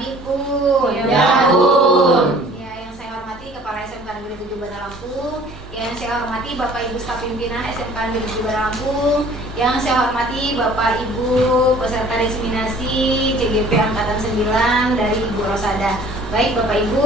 Sabiqun. Yaun. Ya, yang saya hormati Kepala SMK Negeri 7 Bandar Lampung, yang saya hormati Bapak Ibu staf pimpinan SMK Negeri 7 Bandar Lampung, yang saya hormati Bapak Ibu peserta diseminasi CGP Angkatan 9 dari Ibu Rosada. Baik Bapak Ibu,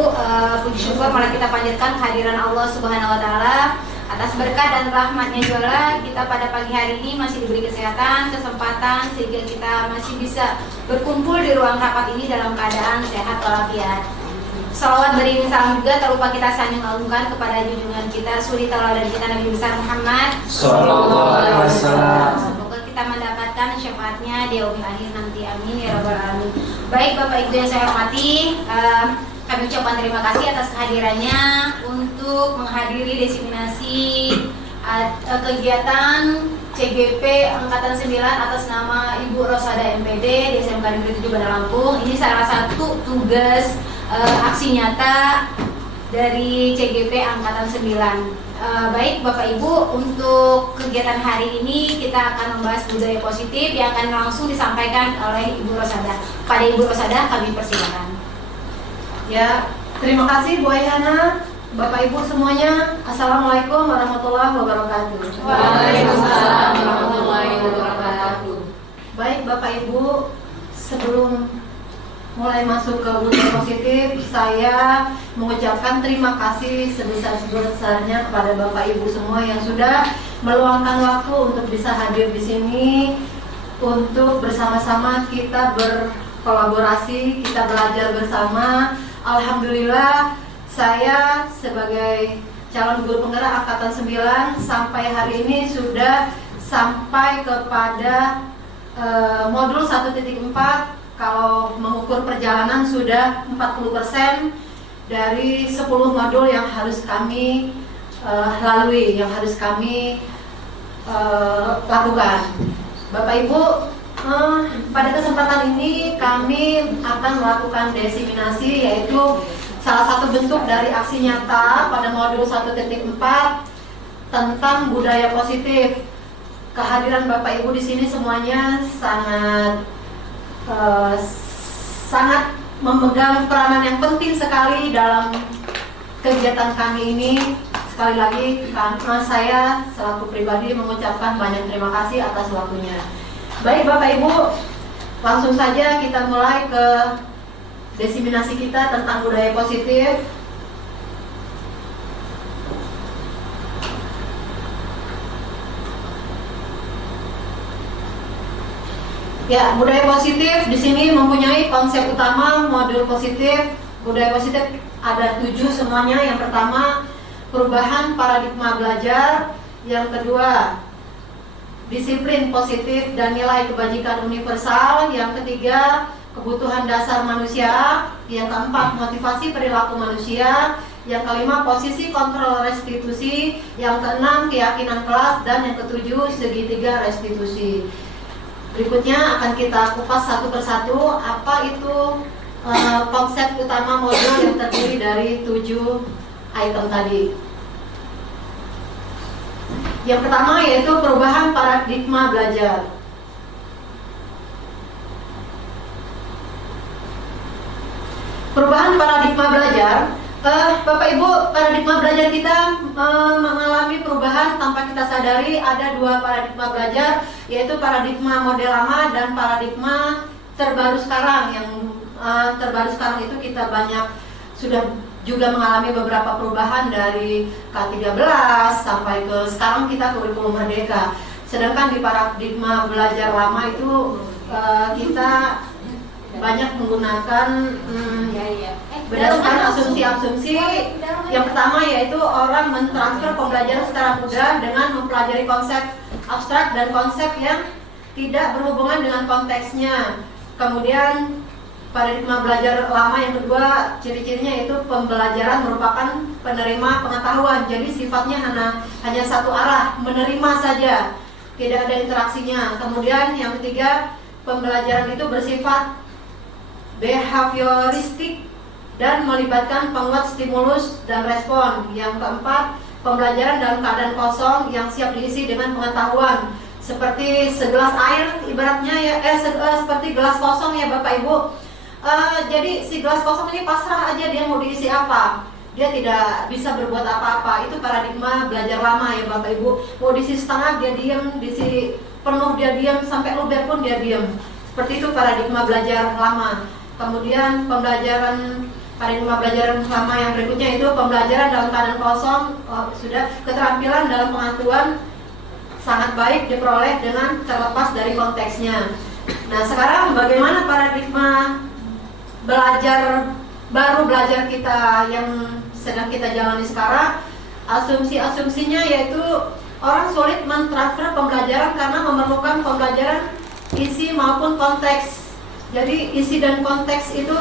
puji syukur malah kita panjatkan kehadiran Allah Subhanahu wa taala. Atas berkah dan rahmatnya juga kita pada pagi hari ini masih diberi kesehatan, kesempatan sehingga kita masih bisa berkumpul di ruang rapat ini dalam keadaan sehat walafiat. Salawat beriring salam juga tak lupa kita saling mengagungkan kepada junjungan kita suri tauladan kita Nabi besar Muhammad Sallallahu Alaihi Wasallam. Semoga kita mendapatkan syafaatnya di yaumil akhir nanti, amin ya rabbal alamin. Baik Bapak Ibu yang saya hormati, kami ucapkan terima kasih atas kehadirannya untuk menghadiri diseminasi kegiatan CGP Angkatan 9 atas nama Ibu Rosada MPD di SMK Negeri 7 Bandar Lampung. Ini salah satu tugas aksi nyata dari CGP Angkatan 9. Baik Bapak Ibu, untuk kegiatan hari ini kita akan membahas budaya positif yang akan langsung disampaikan oleh Ibu Rosada. Pada Ibu Rosada kami persilakan. Ya, terima kasih Bu Ayhana, Bapak Ibu semuanya. Assalamualaikum warahmatullahi wabarakatuh. Waalaikumsalam warahmatullahi wabarakatuh. Baik Bapak Ibu, sebelum mulai masuk ke budaya positif, saya mengucapkan terima kasih sebesar-besarnya kepada Bapak Ibu semua yang sudah meluangkan waktu untuk bisa hadir di sini untuk bersama-sama kita berkolaborasi, kita belajar bersama. Alhamdulillah, saya sebagai calon guru penggerak Angkatan 9 sampai hari ini sudah sampai kepada modul 1.4. Kalau mengukur perjalanan sudah 40% dari 10 modul yang harus kami lalui, yang harus kami lakukan. Bapak Ibu, pada kesempatan ini kami akan melakukan diseminasi, yaitu salah satu bentuk dari aksi nyata pada modul 1.4 tentang budaya positif. Kehadiran Bapak Ibu di sini semuanya sangat memegang peranan yang penting sekali dalam kegiatan kami ini. Sekali lagi, karena saya selaku pribadi mengucapkan banyak terima kasih atas waktunya. Baik Bapak Ibu, langsung saja kita mulai ke diseminasi kita tentang budaya positif. Ya, budaya positif di sini mempunyai konsep utama modul positif. Budaya positif ada 7 semuanya. Yang pertama, perubahan paradigma belajar. Yang kedua, disiplin positif dan nilai kebajikan universal. Yang ketiga, kebutuhan dasar manusia. Yang keempat, motivasi perilaku manusia. Yang kelima, posisi kontrol restitusi. Yang keenam, keyakinan kelas. Dan yang ketujuh, segitiga restitusi. Berikutnya akan kita kupas satu persatu apa itu konsep utama modul yang terdiri dari 7 item tadi. Yang pertama yaitu perubahan paradigma belajar. Perubahan paradigma belajar, Bapak Ibu, paradigma belajar kita mengalami perubahan tanpa kita sadari. Ada 2 paradigma belajar, yaitu paradigma model lama dan paradigma terbaru sekarang. Yang terbaru sekarang itu kita banyak sudah juga mengalami beberapa perubahan dari K13 sampai ke sekarang kita kurikulum merdeka. Sedangkan di paradigma belajar lama itu kita banyak menggunakan berdasarkan asumsi-asumsi. Yang pertama yaitu orang mentransfer pembelajaran secara mudah dengan mempelajari konsep abstrak dan konsep yang tidak berhubungan dengan konteksnya. Kemudian paradigma belajar lama yang kedua, ciri-cirinya yaitu pembelajaran merupakan penerima pengetahuan. Jadi sifatnya hanya satu arah, menerima saja, tidak ada interaksinya. Kemudian yang ketiga, pembelajaran itu bersifat behavioristik dan melibatkan penguat stimulus dan respon. Yang keempat, pembelajaran dalam keadaan kosong yang siap diisi dengan pengetahuan. Seperti segelas air, ibaratnya ya, seperti gelas kosong ya Bapak Ibu. Jadi si gelas kosong ini pasrah aja dia mau diisi apa. Dia tidak bisa berbuat apa-apa. Itu paradigma belajar lama ya Bapak Ibu. Mau diisi setengah dia diam, diisi penuh dia diam, sampai luber pun dia diam. Seperti itu paradigma belajar lama. Kemudian paradigma belajar lama yang berikutnya itu pembelajaran dalam keadaan kosong. Sudah keterampilan dalam pengetahuan sangat baik diperoleh dengan terlepas dari konteksnya. Nah sekarang bagaimana paradigma belajar kita yang sedang kita jalani sekarang? Asumsinya yaitu orang sulit mentransfer pembelajaran karena memerlukan pembelajaran isi maupun konteks. Jadi isi dan konteks itu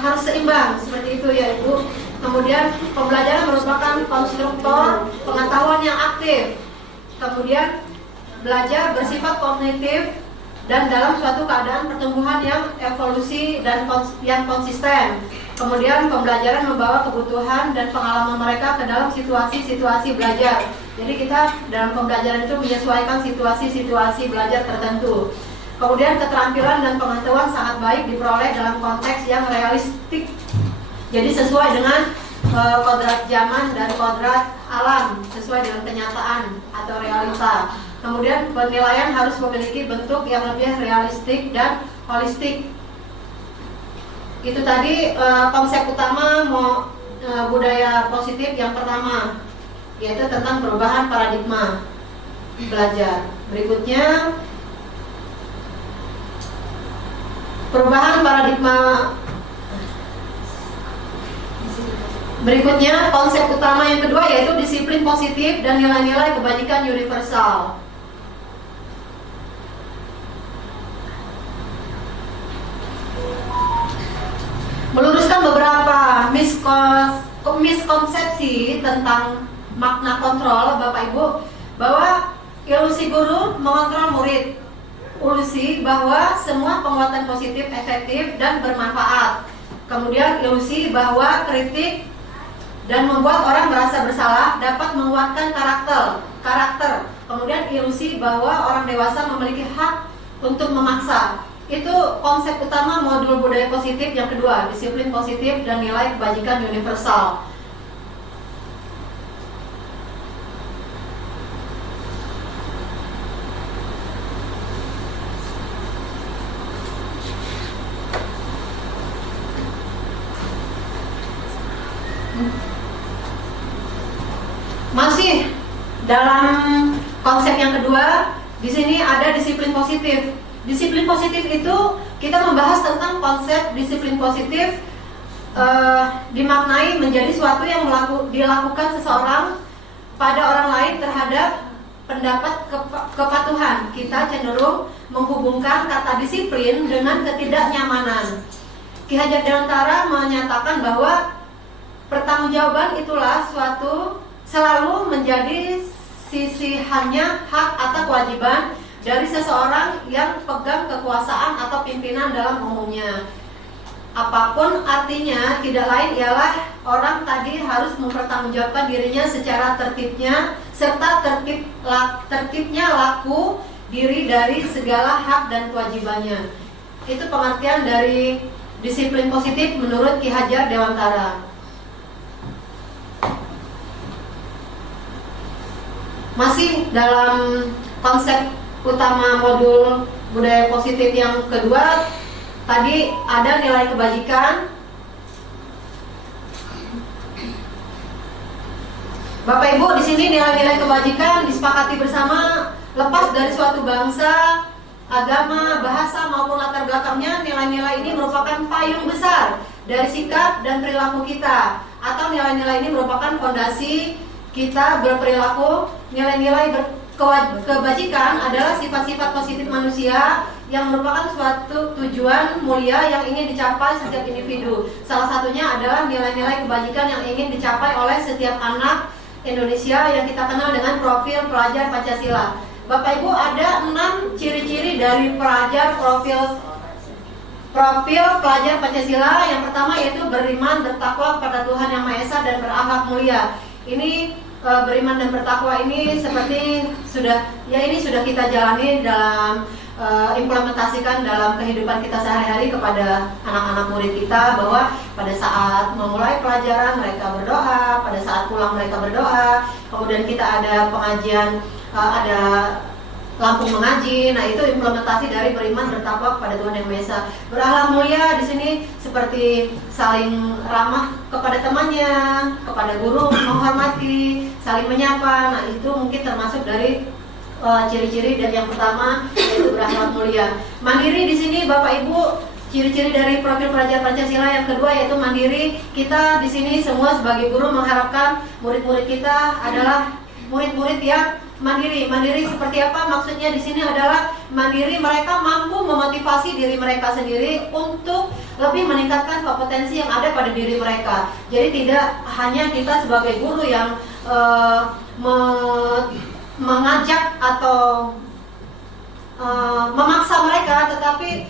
harus seimbang seperti itu ya Ibu. Kemudian pembelajaran merupakan konstruktor pengetahuan yang aktif. Kemudian belajar bersifat kognitif dan dalam suatu keadaan pertumbuhan yang evolusi dan yang konsisten. Kemudian pembelajaran membawa kebutuhan dan pengalaman mereka ke dalam situasi-situasi belajar. Jadi kita dalam pembelajaran itu menyesuaikan situasi-situasi belajar tertentu. Kemudian keterampilan dan pengetahuan sangat baik diperoleh dalam konteks yang realistik. Jadi sesuai dengan kodrat zaman dan kodrat alam, sesuai dengan kenyataan atau realita. Kemudian penilaian harus memiliki bentuk yang lebih realistik dan holistik. Itu tadi konsep utama budaya positif yang pertama, yaitu tentang perubahan paradigma belajar. Berikutnya perubahan paradigma. Berikutnya konsep utama yang kedua yaitu disiplin positif dan nilai-nilai kebajikan universal. Meluruskan beberapa miskonsepsi tentang makna kontrol Bapak Ibu, bahwa ilusi guru mengontrol murid, ilusi bahwa semua penguatan positif efektif dan bermanfaat, kemudian ilusi bahwa kritik dan membuat orang merasa bersalah dapat menguatkan karakter. Kemudian ilusi bahwa orang dewasa memiliki hak untuk memaksa. Itu konsep utama modul budaya positif yang kedua, disiplin positif dan nilai kebajikan universal. Masih dalam konsep yang kedua, di sini ada disiplin positif. Disiplin positif itu kita membahas tentang konsep disiplin positif dimaknai menjadi suatu yang dilakukan seseorang pada orang lain terhadap pendapat kepatuhan. Kita cenderung menghubungkan kata disiplin dengan ketidaknyamanan. Ki Hajar Dewantara menyatakan bahwa pertanggungjawaban itulah suatu selalu menjadi sisihannya hak atau kewajiban dari seseorang yang pegang kekuasaan atau pimpinan dalam umumnya. Apapun artinya, tidak lain ialah orang tadi harus mempertanggungjawabkan dirinya secara tertibnya, serta tertibnya laku diri dari segala hak dan kewajibannya. Itu pengertian dari disiplin positif menurut Ki Hajar Dewantara. Masih dalam konsep utama modul budaya positif yang kedua, tadi ada nilai kebajikan. Bapak Ibu, di sini nilai-nilai kebajikan disepakati bersama, lepas dari suatu bangsa, agama, bahasa maupun latar belakangnya. Nilai-nilai ini merupakan payung besar dari sikap dan perilaku kita, atau nilai-nilai ini merupakan fondasi kita berperilaku. Nilai-nilai kebajikan adalah sifat-sifat positif manusia yang merupakan suatu tujuan mulia yang ingin dicapai setiap individu. Salah satunya adalah nilai-nilai kebajikan yang ingin dicapai oleh setiap anak Indonesia yang kita kenal dengan profil pelajar Pancasila. Bapak Ibu, ada 6 ciri-ciri dari profil pelajar Pancasila. Yang pertama yaitu beriman, bertakwa kepada Tuhan Yang Maha Esa dan berakhlak mulia. Ini beriman dan bertakwa ini seperti sudah kita jalani dalam implementasikan dalam kehidupan kita sehari-hari kepada anak-anak murid kita, bahwa pada saat memulai pelajaran mereka berdoa, pada saat pulang mereka berdoa, kemudian kita ada pengajian, ada lampung mengaji. Nah, itu implementasi dari beriman bertakwa kepada Tuhan Yang Maha Esa. Berakhlak mulia di sini seperti saling ramah kepada temannya, kepada guru menghormati, saling menyapa. Nah, itu mungkin termasuk dari ciri-ciri, dan yang pertama yaitu berakhlak mulia. Mandiri di sini Bapak Ibu, ciri-ciri dari profil pelajar Pancasila yang kedua yaitu mandiri. Kita di sini semua sebagai guru mengharapkan murid-murid kita adalah murid-murid yang mandiri. Mandiri seperti apa? Maksudnya di sini adalah mandiri, mereka mampu memotivasi diri mereka sendiri untuk lebih meningkatkan kompetensi yang ada pada diri mereka. Jadi tidak hanya kita sebagai guru yang mengajak atau memaksa mereka, tetapi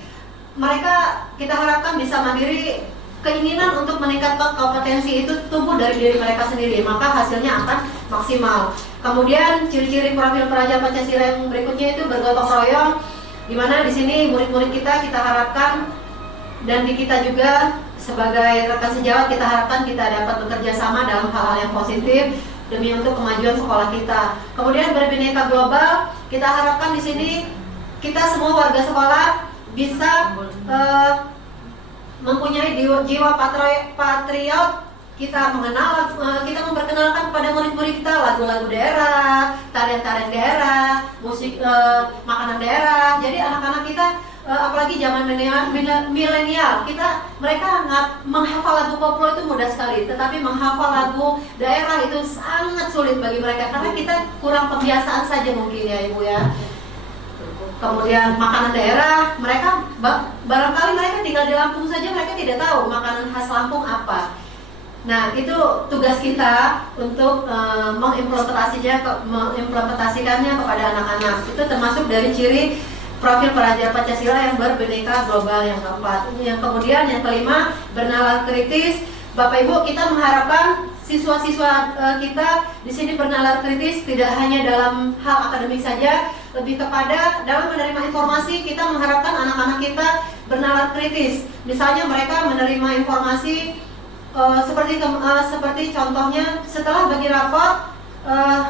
mereka kita harapkan bisa mandiri. Keinginan untuk meningkatkan kompetensi itu tumbuh dari diri mereka sendiri, maka hasilnya akan maksimal. Kemudian ciri-ciri profil pelajar Pancasila yang berikutnya itu bergotong royong, di mana di sini murid-murid kita harapkan, dan di kita juga sebagai rekan sejawat kita harapkan kita dapat bekerja sama dalam hal-hal yang positif demi untuk kemajuan sekolah kita. Kemudian berbineka global, kita harapkan di sini kita semua warga sekolah bisa mempunyai jiwa patriot. Kita mengenal, kita memperkenalkan kepada murid-murid kita lagu-lagu daerah, tarian-tarian daerah, musik, makanan daerah. Jadi anak-anak kita, apalagi zaman milenial, mereka menghafal lagu koplo itu mudah sekali, tetapi menghafal lagu daerah itu sangat sulit bagi mereka karena kita kurang kebiasaan saja mungkin ya Ibu ya. Kemudian makanan daerah, mereka barangkali mereka tinggal di Lampung saja, mereka tidak tahu makanan khas Lampung apa. Nah, itu tugas kita untuk mengimplementasikannya kepada anak-anak. Itu termasuk dari ciri profil pelajar Pancasila yang berbineka global yang keempat. Yang kemudian yang kelima, bernalar kritis. Bapak Ibu, kita mengharapkan siswa-siswa kita di sini bernalar kritis tidak hanya dalam hal akademik saja, lebih kepada dalam menerima informasi. Kita mengharapkan anak-anak kita bernalar kritis. Misalnya mereka menerima informasi seperti contohnya setelah bagi rapot,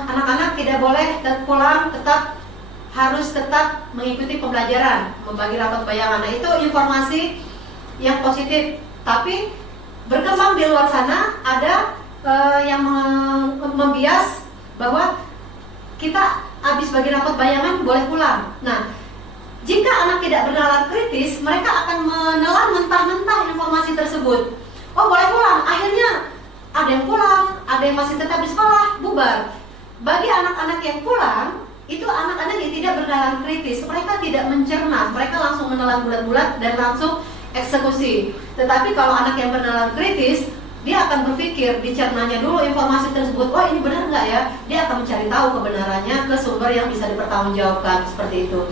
anak-anak tidak boleh pulang, harus tetap mengikuti pembelajaran, membagi rapat bayangan. Nah, itu informasi yang positif. Tapi berkembang di luar sana ada yang membias bahwa kita habis bagi rapat bayangan boleh pulang. Nah, jika anak tidak bernalar kritis, mereka akan menelan mentah-mentah informasi tersebut. Oh, boleh pulang, akhirnya ada yang pulang, ada yang masih tetap di sekolah, bubar. Bagi anak-anak yang pulang, itu anak-anak yang tidak bernalar kritis, mereka tidak mencerna, mereka langsung menelan bulat-bulat dan langsung eksekusi. Tetapi kalau anak yang bernalar kritis, dia akan berpikir, dicernanya dulu informasi tersebut, oh ini benar nggak ya? Dia akan mencari tahu kebenarannya ke sumber yang bisa dipertanggungjawabkan, seperti itu.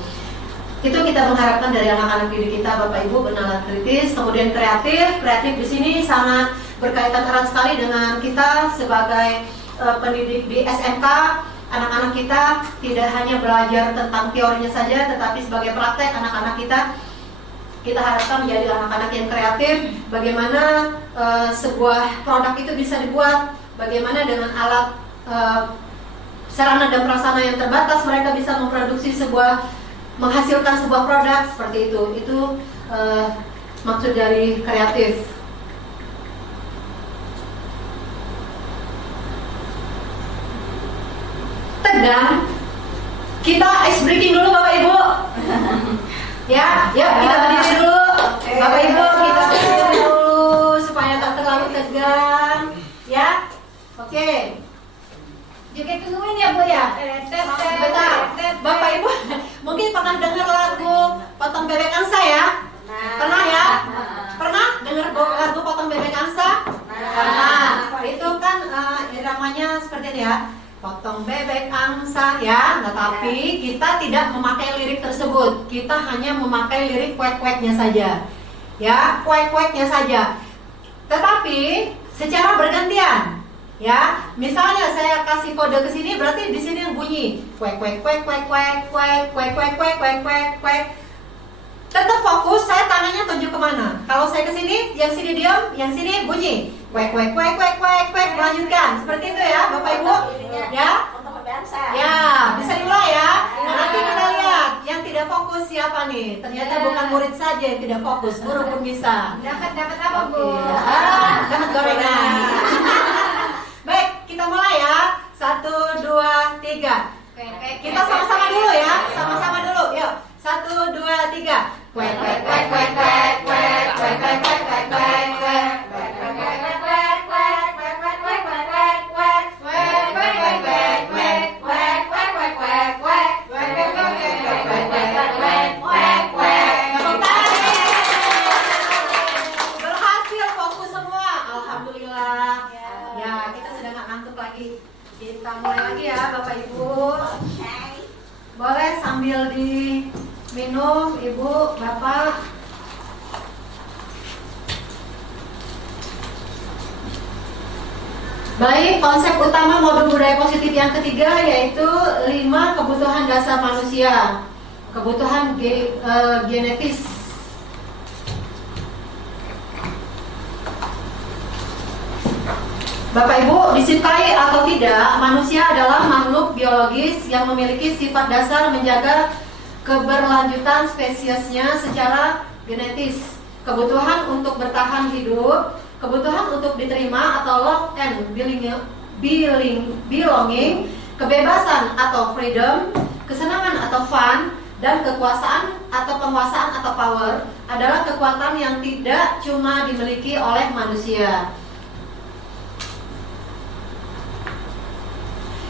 Itu kita mengharapkan dari anak-anak didik kita, Bapak Ibu, bernalar kritis. Kemudian kreatif di sini sangat berkaitan erat sekali dengan kita sebagai pendidik di SMK. Anak-anak kita tidak hanya belajar tentang teorinya saja, tetapi sebagai praktek anak-anak kita harapkan menjadi anak-anak yang kreatif. Bagaimana sebuah produk itu bisa dibuat, bagaimana dengan alat sarana dan prasarana yang terbatas mereka bisa menghasilkan sebuah produk seperti itu. Itu maksud dari kreatif. Tegang. Kita ice breaking dulu Bapak Ibu. Ya, yuk kita berdiri dulu. Bapak Ibu, kita berdiri dulu supaya tak terlalu tegang. Ya, oke. Juga tungguin ya Bu ya. Bentar, Bapak Ibu mungkin pernah dengar lagu Potong Bebek Angsa ya? Pernah ya? Pernah dengar lagu Potong Bebek Angsa? Pernah. Itu kan iramanya seperti ini ya. Potong bebek angsa ya. Nah, tapi kita tidak memakai lirik tersebut. Kita hanya memakai lirik kuek-kueknya saja. Ya, kuek-kueknya saja. Tetapi secara bergantian. Ya, misalnya saya kasih kode ke sini, berarti di sini yang bunyi kwek kwek kwek kwek kwek kwek kwek kwek kwek kwek kwek kwek. Tetap fokus, saya tangannya tunjuk kemana. Kalau saya ke sini, yang sini diam, yang sini bunyi kwek kwek kwek kwek kwek kwek. Melanjutkan seperti itu ya, Bapak Ibu. Ya, ya, bisa dimulai ya. Nah, nanti kita lihat yang tidak fokus siapa nih. Ternyata bukan murid saja yang tidak fokus, guru pun bisa. Dapat apa, Bu? Dapat gorengan. Baik, kita mulai ya. 1, 2, 3. Kita sama-sama dulu ya. Sama-sama dulu. Yuk. 1, 2, 3. Kwek kwek kwek kwek kwek kwek kwek kwek kwek kwek kwek kwek. Berhasil fokus semua. Alhamdulillah. Ya, kita sudah nggak ngantuk lagi. Kita mulai lagi ya, Bapak Ibu. Boleh sambil diminum, Ibu, Bapak. Baik, konsep utama modul budaya positif yang ketiga yaitu 5 kebutuhan dasar manusia. Kebutuhan genetis. Bapak Ibu, disukai atau tidak, manusia adalah makhluk biologis yang memiliki sifat dasar menjaga keberlanjutan spesiesnya secara genetis. Kebutuhan untuk bertahan hidup, kebutuhan untuk diterima atau love and belonging, kebebasan atau freedom, kesenangan atau fun, dan kekuasaan atau penguasaan atau power adalah kekuatan yang tidak cuma dimiliki oleh manusia.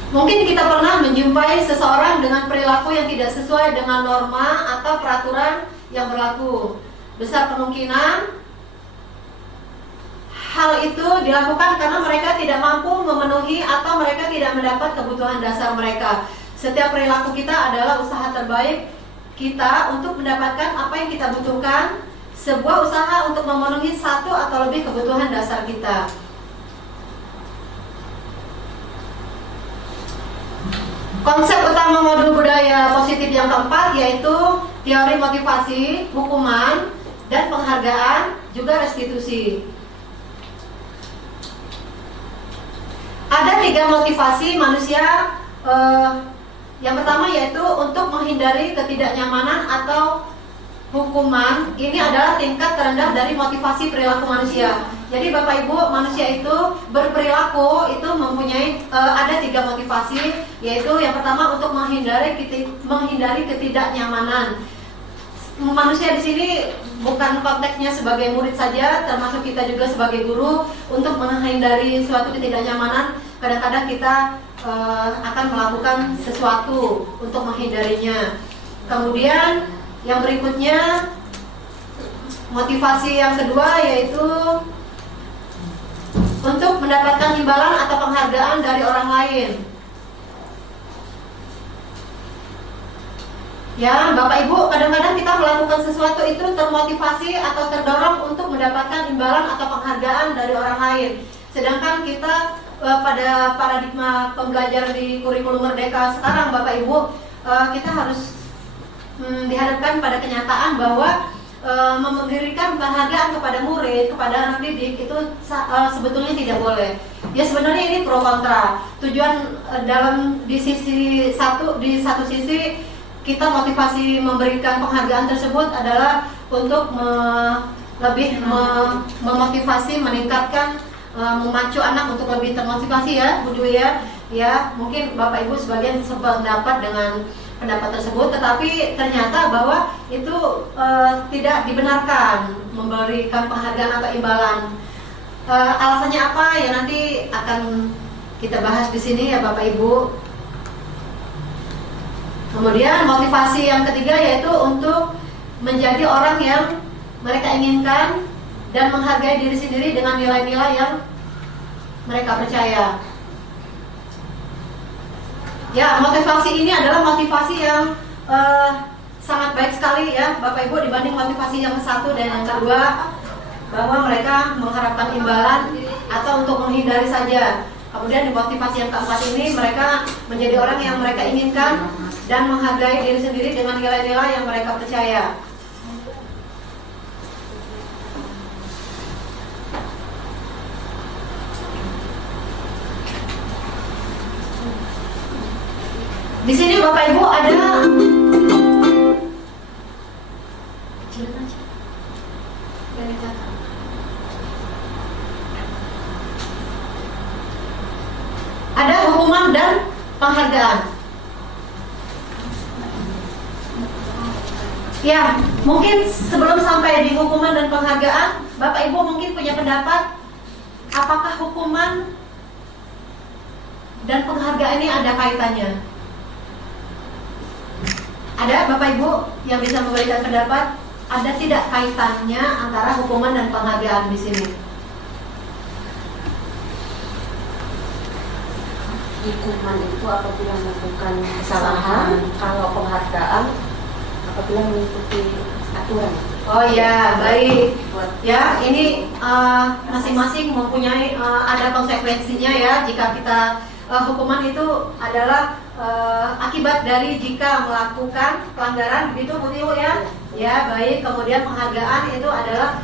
Mungkin kita pernah menjumpai seseorang dengan perilaku yang tidak sesuai dengan norma atau peraturan yang berlaku. Besar kemungkinan hal itu dilakukan karena mereka tidak mampu memenuhi atau mereka tidak mendapat kebutuhan dasar mereka. Setiap perilaku kita adalah usaha terbaik kita untuk mendapatkan apa yang kita butuhkan, sebuah usaha untuk memenuhi satu atau lebih kebutuhan dasar kita. Konsep utama modul budaya positif yang keempat yaitu teori motivasi, hukuman, dan penghargaan, juga restitusi. Ada 3 motivasi manusia. Yang pertama yaitu untuk menghindari ketidaknyamanan atau hukuman. Ini adalah tingkat terendah dari motivasi perilaku manusia. Jadi Bapak Ibu, manusia itu berperilaku itu mempunyai ada 3 motivasi, yaitu yang pertama untuk menghindari ketidaknyamanan. Manusia di sini bukan konteksnya sebagai murid saja, termasuk kita juga sebagai guru. Untuk menghindari suatu ketidaknyamanan, kadang-kadang kita akan melakukan sesuatu untuk menghindarinya. Kemudian yang berikutnya, motivasi yang kedua yaitu untuk mendapatkan imbalan atau penghargaan dari orang lain. Ya, Bapak Ibu, kadang-kadang kita melakukan sesuatu itu termotivasi atau terdorong untuk mendapatkan imbalan atau penghargaan dari orang lain. Sedangkan kita pada paradigma pembelajaran di kurikulum Merdeka sekarang, Bapak Ibu, kita harus dihadapkan pada kenyataan bahwa memberikan penghargaan kepada murid, kepada anak didik itu sebetulnya tidak boleh. Ya, sebenarnya ini pro kontra. Tujuan di satu sisi kita motivasi memberikan penghargaan tersebut adalah untuk lebih memotivasi, meningkatkan, memacu anak untuk lebih termotivasi ya, Bu Dwi ya. Ya, mungkin Bapak Ibu sebagian sependapat dengan pendapat tersebut, tetapi ternyata bahwa itu tidak dibenarkan memberikan penghargaan atau imbalan. Alasannya apa ya, nanti akan kita bahas di sini ya Bapak Ibu. Kemudian motivasi yang ketiga yaitu untuk menjadi orang yang mereka inginkan dan menghargai diri sendiri dengan nilai-nilai yang mereka percaya. Ya, motivasi ini adalah motivasi yang sangat baik sekali ya Bapak Ibu, dibanding motivasi yang satu dan yang kedua, bahwa mereka mengharapkan imbalan atau untuk menghindari saja. Kemudian di motivasi yang keempat ini mereka menjadi orang yang mereka inginkan dan menghargai diri sendiri dengan nilai-nilai yang mereka percaya. Di sini Bapak Ibu ada hukuman dan penghargaan. Ya, mungkin sebelum sampai di hukuman dan penghargaan, Bapak Ibu mungkin punya pendapat apakah hukuman dan penghargaan ini ada kaitannya? Ada Bapak Ibu yang bisa memberikan pendapat, ada tidak kaitannya antara hukuman dan penghargaan di sini? Hukuman itu apabila melakukan kesalahan, kalau penghargaan apabila mengikuti aturan. Oh ya, baik. Ya, ini masing-masing mempunyai ada konsekuensinya ya. Jika kita hukuman itu adalah akibat dari jika melakukan pelanggaran, begitu Bu Tiu ya. Ya, baik. Kemudian penghargaan itu adalah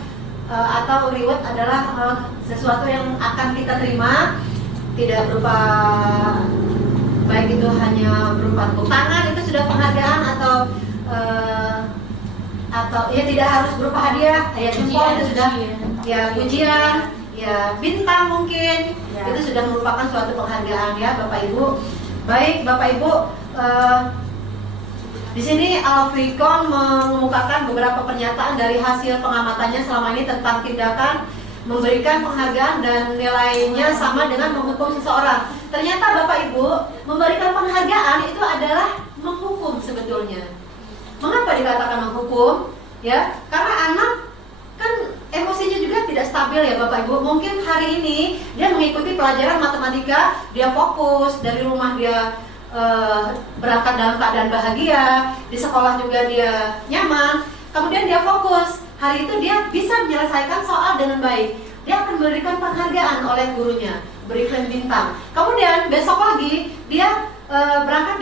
atau reward adalah sesuatu yang akan kita terima, tidak berupa baik itu hanya berupa tepuk tangan, itu sudah penghargaan, atau ya tidak harus berupa hadiah, kayak jempol itu sudah ya pujian, ya bintang mungkin ya. Itu sudah merupakan suatu penghargaan ya Bapak Ibu. Baik Bapak Ibu, di sini Alfikon mengemukakan beberapa pernyataan dari hasil pengamatannya selama ini tentang tindakan memberikan penghargaan dan nilainya sama dengan menghukum seseorang. Ternyata Bapak Ibu, memberikan penghargaan itu adalah menghukum sebetulnya. Mengapa dikatakan menghukum? Ya, karena anak kan emosinya juga tidak stabil ya Bapak Ibu. Mungkin hari ini dia mengikuti pelajaran matematika, dia fokus, dari rumah dia berangkat dalam keadaan bahagia, di sekolah juga dia nyaman, kemudian dia fokus. Hari itu dia bisa menyelesaikan soal dengan baik. Dia akan memberikan penghargaan oleh gurunya, berikan bintang. Kemudian besok lagi dia berangkat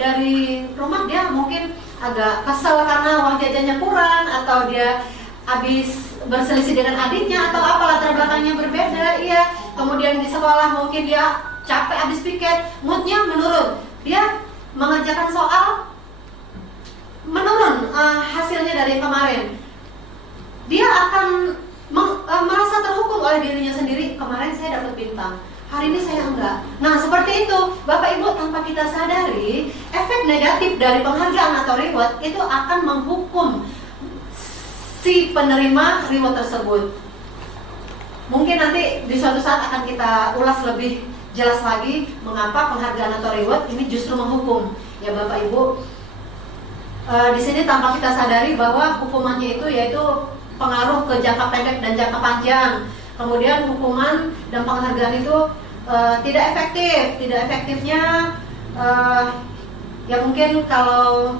dari rumah dia mungkin agak kesel karena uang jajannya kurang, atau dia habis berselisih dengan adiknya, atau apa, latar belakangnya berbeda. Iya. Kemudian di sekolah mungkin dia capek habis piket, moodnya menurun. Dia mengerjakan soal menurun hasilnya dari kemarin. Dia akan merasa terhukum oleh dirinya sendiri. Kemarin saya dapat bintang, hari ini saya enggak. Nah seperti itu Bapak Ibu, tanpa kita sadari, efek negatif dari penghargaan atau reward itu akan menghukum si penerima reward tersebut. Mungkin nanti di suatu saat akan kita ulas lebih jelas lagi mengapa penghargaan atau reward ini justru menghukum ya Bapak Ibu. Di sini tanpa kita sadari bahwa hukumannya itu yaitu pengaruh ke jangka pendek dan jangka panjang. Kemudian hukuman dan penghargaan itu tidak efektif. Tidak efektifnya ya mungkin kalau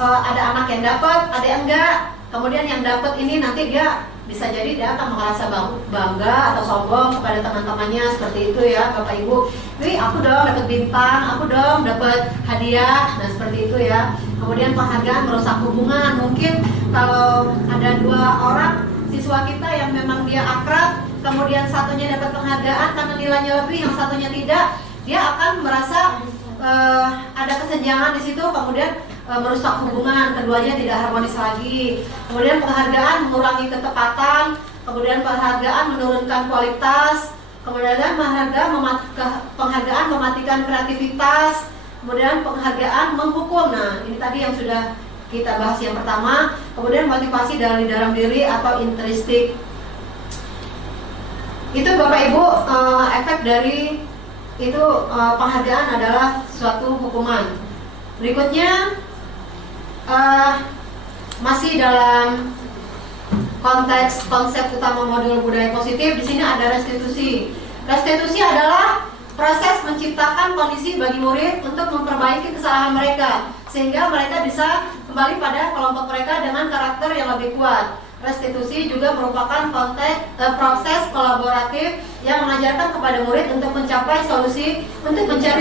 ada anak yang dapat, ada yang enggak. Kemudian yang dapat ini nanti dia bisa jadi dia akan merasa bangga atau sombong kepada teman-temannya, seperti itu ya Bapak Ibu. Wih, aku dong dapat bintang, aku dong dapat hadiah. Nah seperti itu ya. Kemudian penghargaan merusak hubungan. Mungkin kalau ada dua orang siswa kita yang memang dia akrab, kemudian satunya dapat penghargaan karena nilainya lebih, yang satunya tidak, dia akan merasa ada kesenjangan di situ, kemudian merusak hubungan, keduanya tidak harmonis lagi. Kemudian penghargaan mengurangi ketepatan, kemudian penghargaan menurunkan kualitas, kemudian penghargaan mematikan kreativitas, kemudian penghargaan menghukum. Nah ini tadi yang sudah kita bahas yang pertama. Kemudian motivasi dari dalam diri atau intristik. Itu Bapak Ibu efek dari itu penghargaan adalah suatu hukuman. Berikutnya masih dalam konteks konsep utama modul budaya positif, di sini ada restitusi. Restitusi adalah proses menciptakan kondisi bagi murid untuk memperbaiki kesalahan mereka sehingga mereka bisa kembali pada kelompok mereka dengan karakter yang lebih kuat. restitusi juga merupakan proses kolaboratif yang mengajarkan kepada murid untuk mencari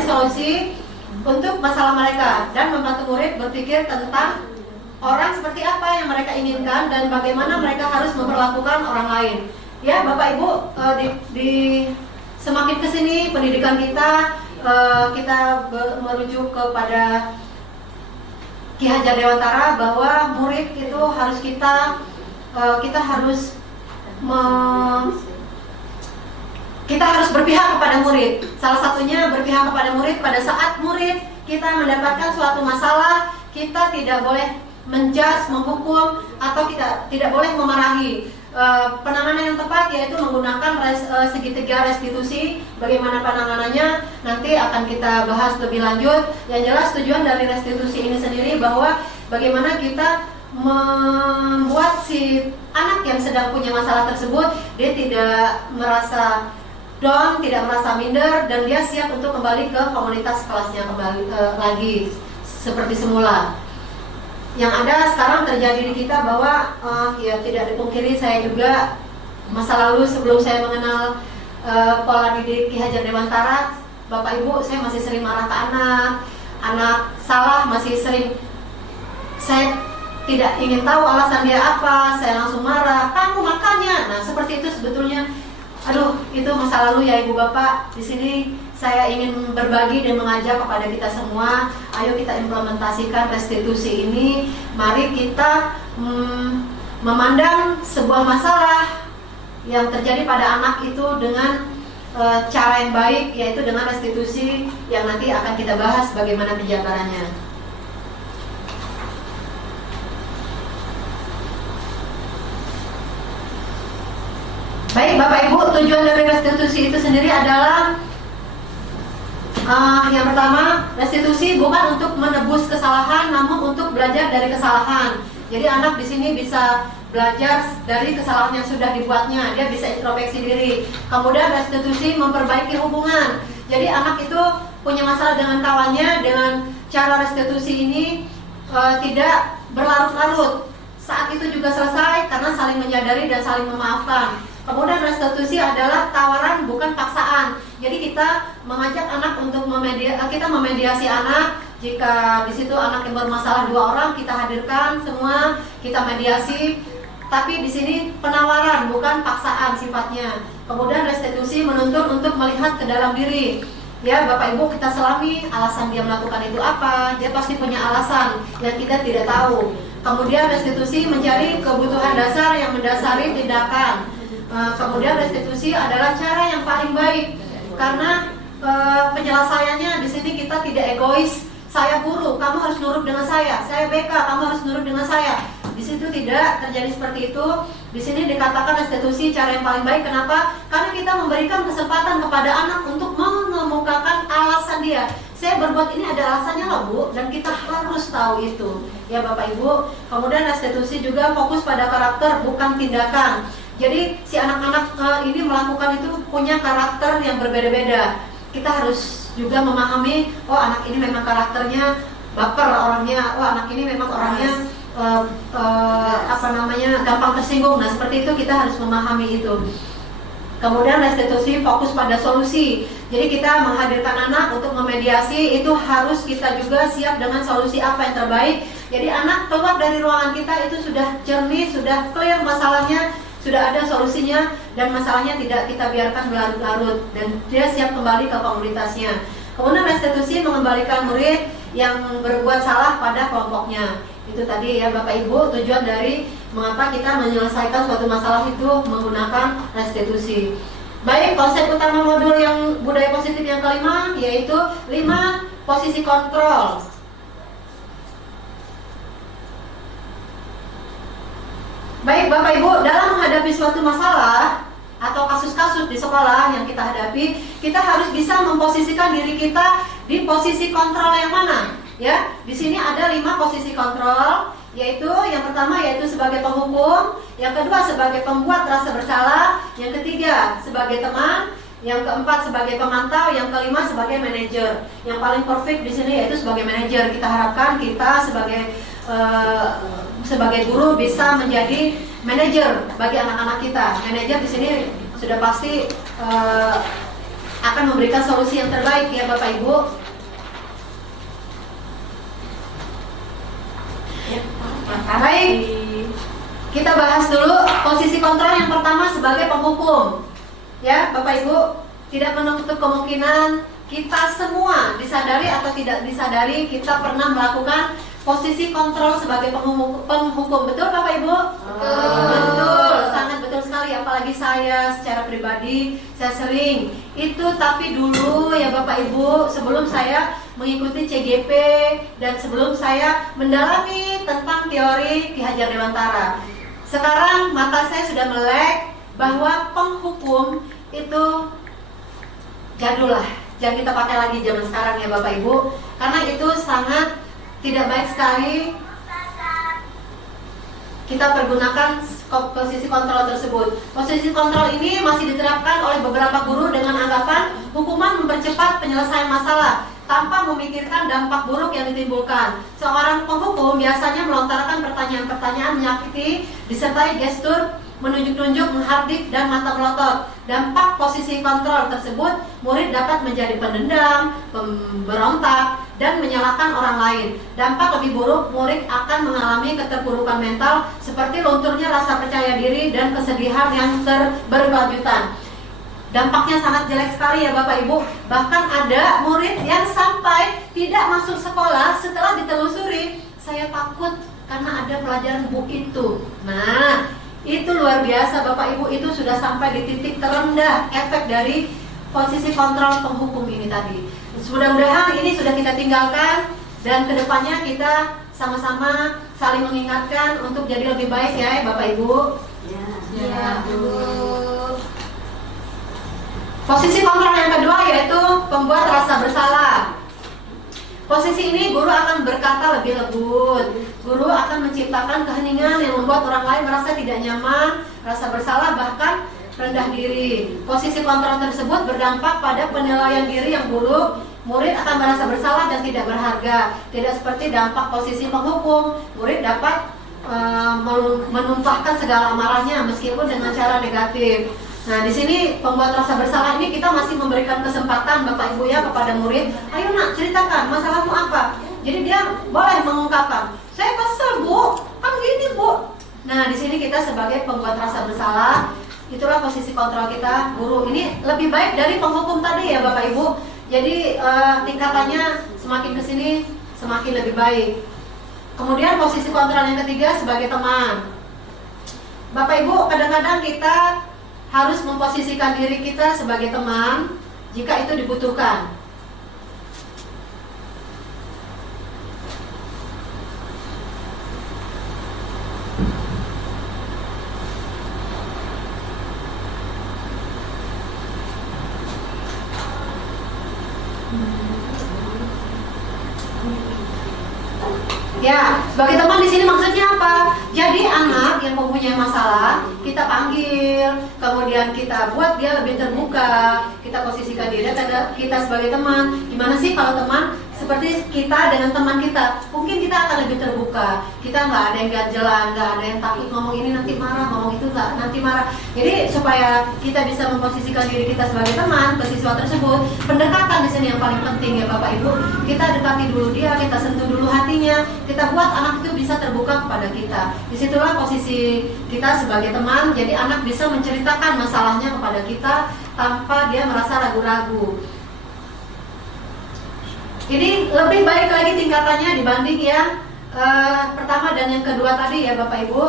solusi untuk masalah mereka dan membantu murid berpikir tentang orang seperti apa yang mereka inginkan dan bagaimana mereka harus memperlakukan orang lain. Ya, Bapak Ibu, semakin kesini pendidikan kita merujuk kepada Ki Hajar Dewantara bahwa murid itu harus kita harus berpihak kepada murid. Salah satunya berpihak kepada murid pada saat murid kita mendapatkan suatu masalah, kita tidak boleh menjudge, menghukum, atau kita tidak boleh memarahi. Penanganan yang tepat yaitu menggunakan segitiga restitusi. Bagaimana penanganannya nanti akan kita bahas lebih lanjut. Yang jelas tujuan dari restitusi ini sendiri bahwa bagaimana kita membuat si anak yang sedang punya masalah tersebut dia tidak merasa down, tidak merasa minder, dan dia siap untuk kembali ke komunitas kelasnya lagi seperti semula. Yang ada sekarang terjadi di kita bahwa ya tidak dipungkiri, saya juga masa lalu sebelum saya mengenal pola didik Ki Hajar Dewantara, Bapak Ibu, saya masih sering marah ke anak salah masih sering, saya tidak ingin tahu alasan dia apa, saya langsung marah, kamu makanya. Nah, seperti itu sebetulnya. Aduh, itu masa lalu ya Ibu Bapak. Di sini saya ingin berbagi dan mengajak kepada kita semua, ayo kita implementasikan restitusi ini. Mari kita memandang sebuah masalah yang terjadi pada anak itu dengan cara yang baik, yaitu dengan restitusi yang nanti akan kita bahas bagaimana penjabarannya. Baik Bapak Ibu, tujuan dari restitusi itu sendiri adalah yang pertama, restitusi bukan untuk menebus kesalahan, namun untuk belajar dari kesalahan. Jadi anak di sini bisa belajar dari kesalahan yang sudah dibuatnya, dia bisa introspeksi diri. Kemudian restitusi memperbaiki hubungan. Jadi anak itu punya masalah dengan kawannya, dengan cara restitusi ini tidak berlarut-larut. Saat itu juga selesai karena saling menyadari dan saling memaafkan. Kemudian restitusi adalah tawaran bukan paksaan. Jadi kita mengajak anak untuk memediasi anak. Jika di situ anak yang bermasalah 2 orang, kita hadirkan semua, kita mediasi. Tapi di sini penawaran bukan paksaan sifatnya. Kemudian restitusi menuntut untuk melihat ke dalam diri. Ya Bapak Ibu, kita selami alasan dia melakukan itu apa. Dia pasti punya alasan yang kita tidak tahu. Kemudian restitusi mencari kebutuhan dasar yang mendasari tindakan. Kemudian restitusi adalah cara yang paling baik karena penyelesaiannya di sini kita tidak egois. Saya guru, kamu harus nurut dengan saya. Saya BK, kamu harus nurut dengan saya. Di situ tidak terjadi seperti itu. Di sini dikatakan restitusi cara yang paling baik. Kenapa? Karena kita memberikan kesempatan kepada anak untuk mengemukakan alasan dia. Saya berbuat ini ada alasannya loh Bu, dan kita harus tahu itu. Ya Bapak Ibu. Kemudian restitusi juga fokus pada karakter bukan tindakan. Jadi si anak-anak ini melakukan itu punya karakter yang berbeda-beda. Kita harus juga memahami, oh anak ini memang karakternya baper orangnya, oh anak ini memang orangnya gampang tersinggung. Nah seperti itu kita harus memahami itu. Kemudian restitusi fokus pada solusi. Jadi kita menghadirkan anak untuk memediasi, itu harus kita juga siap dengan solusi apa yang terbaik. Jadi anak keluar dari ruangan kita itu sudah jernih, sudah clear masalahnya, sudah ada solusinya, dan masalahnya tidak kita biarkan berlarut-larut, dan dia siap kembali ke komunitasnya. Kemudian restitusi mengembalikan murid yang berbuat salah pada kelompoknya. Itu tadi ya Bapak Ibu, tujuan dari mengapa kita menyelesaikan suatu masalah itu menggunakan restitusi. Baik, konsep utama modul yang budaya positif yang kelima yaitu 5 posisi kontrol. Baik Bapak Ibu, dalam menghadapi suatu masalah atau kasus-kasus di sekolah yang kita hadapi, kita harus bisa memposisikan diri kita di posisi kontrol yang mana? Ya, di sini ada 5 posisi kontrol, yaitu yang pertama yaitu sebagai penghukum, yang kedua sebagai pembuat rasa bersalah, yang ketiga sebagai teman, yang keempat sebagai pemantau, yang kelima sebagai manajer. Yang paling perfect di sini yaitu sebagai manajer. Kita harapkan kita sebagai guru bisa menjadi manajer bagi anak-anak kita. Manajer di sini sudah pasti akan memberikan solusi yang terbaik ya Bapak Ibu. Baik, kita bahas dulu posisi kontrol yang pertama sebagai penghukum. Ya, Bapak Ibu, tidak menutup kemungkinan kita semua disadari atau tidak disadari kita pernah melakukan posisi kontrol sebagai penghukum. Betul Bapak Ibu? Betul, sangat betul sekali. Apalagi saya secara pribadi, saya sering itu. Tapi dulu ya Bapak Ibu, sebelum saya mengikuti CGP dan sebelum saya mendalami tentang teori Ki Hajar Dewantara, sekarang mata saya sudah melek bahwa penghukum itu jadul lah. Jangan kita pakai lagi zaman sekarang ya Bapak Ibu, karena itu sangat tidak baik sekali kita pergunakan posisi kontrol tersebut. Posisi kontrol ini masih diterapkan oleh beberapa guru dengan anggapan hukuman mempercepat penyelesaian masalah tanpa memikirkan dampak buruk yang ditimbulkan. Seorang penghukum biasanya melontarkan pertanyaan-pertanyaan menyakiti disertai gestur menunjuk-nunjuk, menghardik, dan mata melotot. Dampak posisi kontrol tersebut, murid dapat menjadi pendendam, pemberontak, dan menyalahkan orang lain. Dampak lebih buruk, murid akan mengalami keterpurukan mental seperti lunturnya rasa percaya diri dan kesedihan yang berkelanjutan. Dampaknya sangat jelek sekali ya Bapak Ibu. Bahkan ada murid yang sampai tidak masuk sekolah setelah ditelusuri, saya takut karena ada pelajaran bu itu. Nah, itu luar biasa Bapak Ibu, itu sudah sampai di titik terendah efek dari posisi kontrol penghukum ini tadi. Mudah-mudahan ini sudah kita tinggalkan dan kedepannya kita sama-sama saling mengingatkan untuk jadi lebih baik ya Bapak Ibu. Ya, Bu. Posisi kontrol yang kedua yaitu pembuat rasa bersalah. Posisi ini guru akan berkata lebih lembut. Guru akan menciptakan keheningan yang membuat orang lain merasa tidak nyaman, rasa bersalah, bahkan rendah diri. Posisi kontrol tersebut berdampak pada penilaian diri yang buruk. Murid akan merasa bersalah dan tidak berharga. Tidak seperti dampak posisi penghukum. Murid dapat menumpahkan segala amarahnya meskipun dengan cara negatif. Nah, di sini pembuat rasa bersalah ini kita masih memberikan kesempatan Bapak Ibu ya kepada murid. Ayo nak, ceritakan masalahmu apa. Jadi dia boleh mengungkapkan. Saya kesel Bu, kan gini Bu. Nah, di sini kita sebagai pembuat rasa bersalah, itulah posisi kontrol kita guru. Ini lebih baik dari penghukum tadi ya Bapak Ibu. Jadi tingkatannya semakin kesini semakin lebih baik. Kemudian posisi kontrol yang ketiga sebagai teman. Bapak Ibu, kadang-kadang kita harus memposisikan diri kita sebagai teman jika itu dibutuhkan. Ya, sebagai teman di sini maksudnya apa? Jadi anak yang mempunyai masalah kita panggil, kemudian kita buat dia lebih terbuka, kita posisikan diri kita sebagai teman. Gimana sih kalau teman seperti kita dengan teman kita? Mungkin kita akan lebih terbuka. Kita nggak ada yang ganjelan, nggak ada yang takut ngomong ini nanti marah, ngomong itu nggak nanti marah. Jadi supaya kita bisa memposisikan diri kita sebagai teman ke siswa tersebut, pendekatan di sini yang paling penting ya Bapak Ibu. Kita dekati dulu dia, kita sentuh dulu hatinya, kita buat anak itu bisa terbuka kepada kita. Disitulah posisi kita sebagai teman. Jadi anak bisa menceritakan masalahnya kepada kita tanpa dia merasa ragu-ragu. Ini lebih baik lagi tingkatannya dibanding yang pertama dan yang kedua tadi ya Bapak Ibu.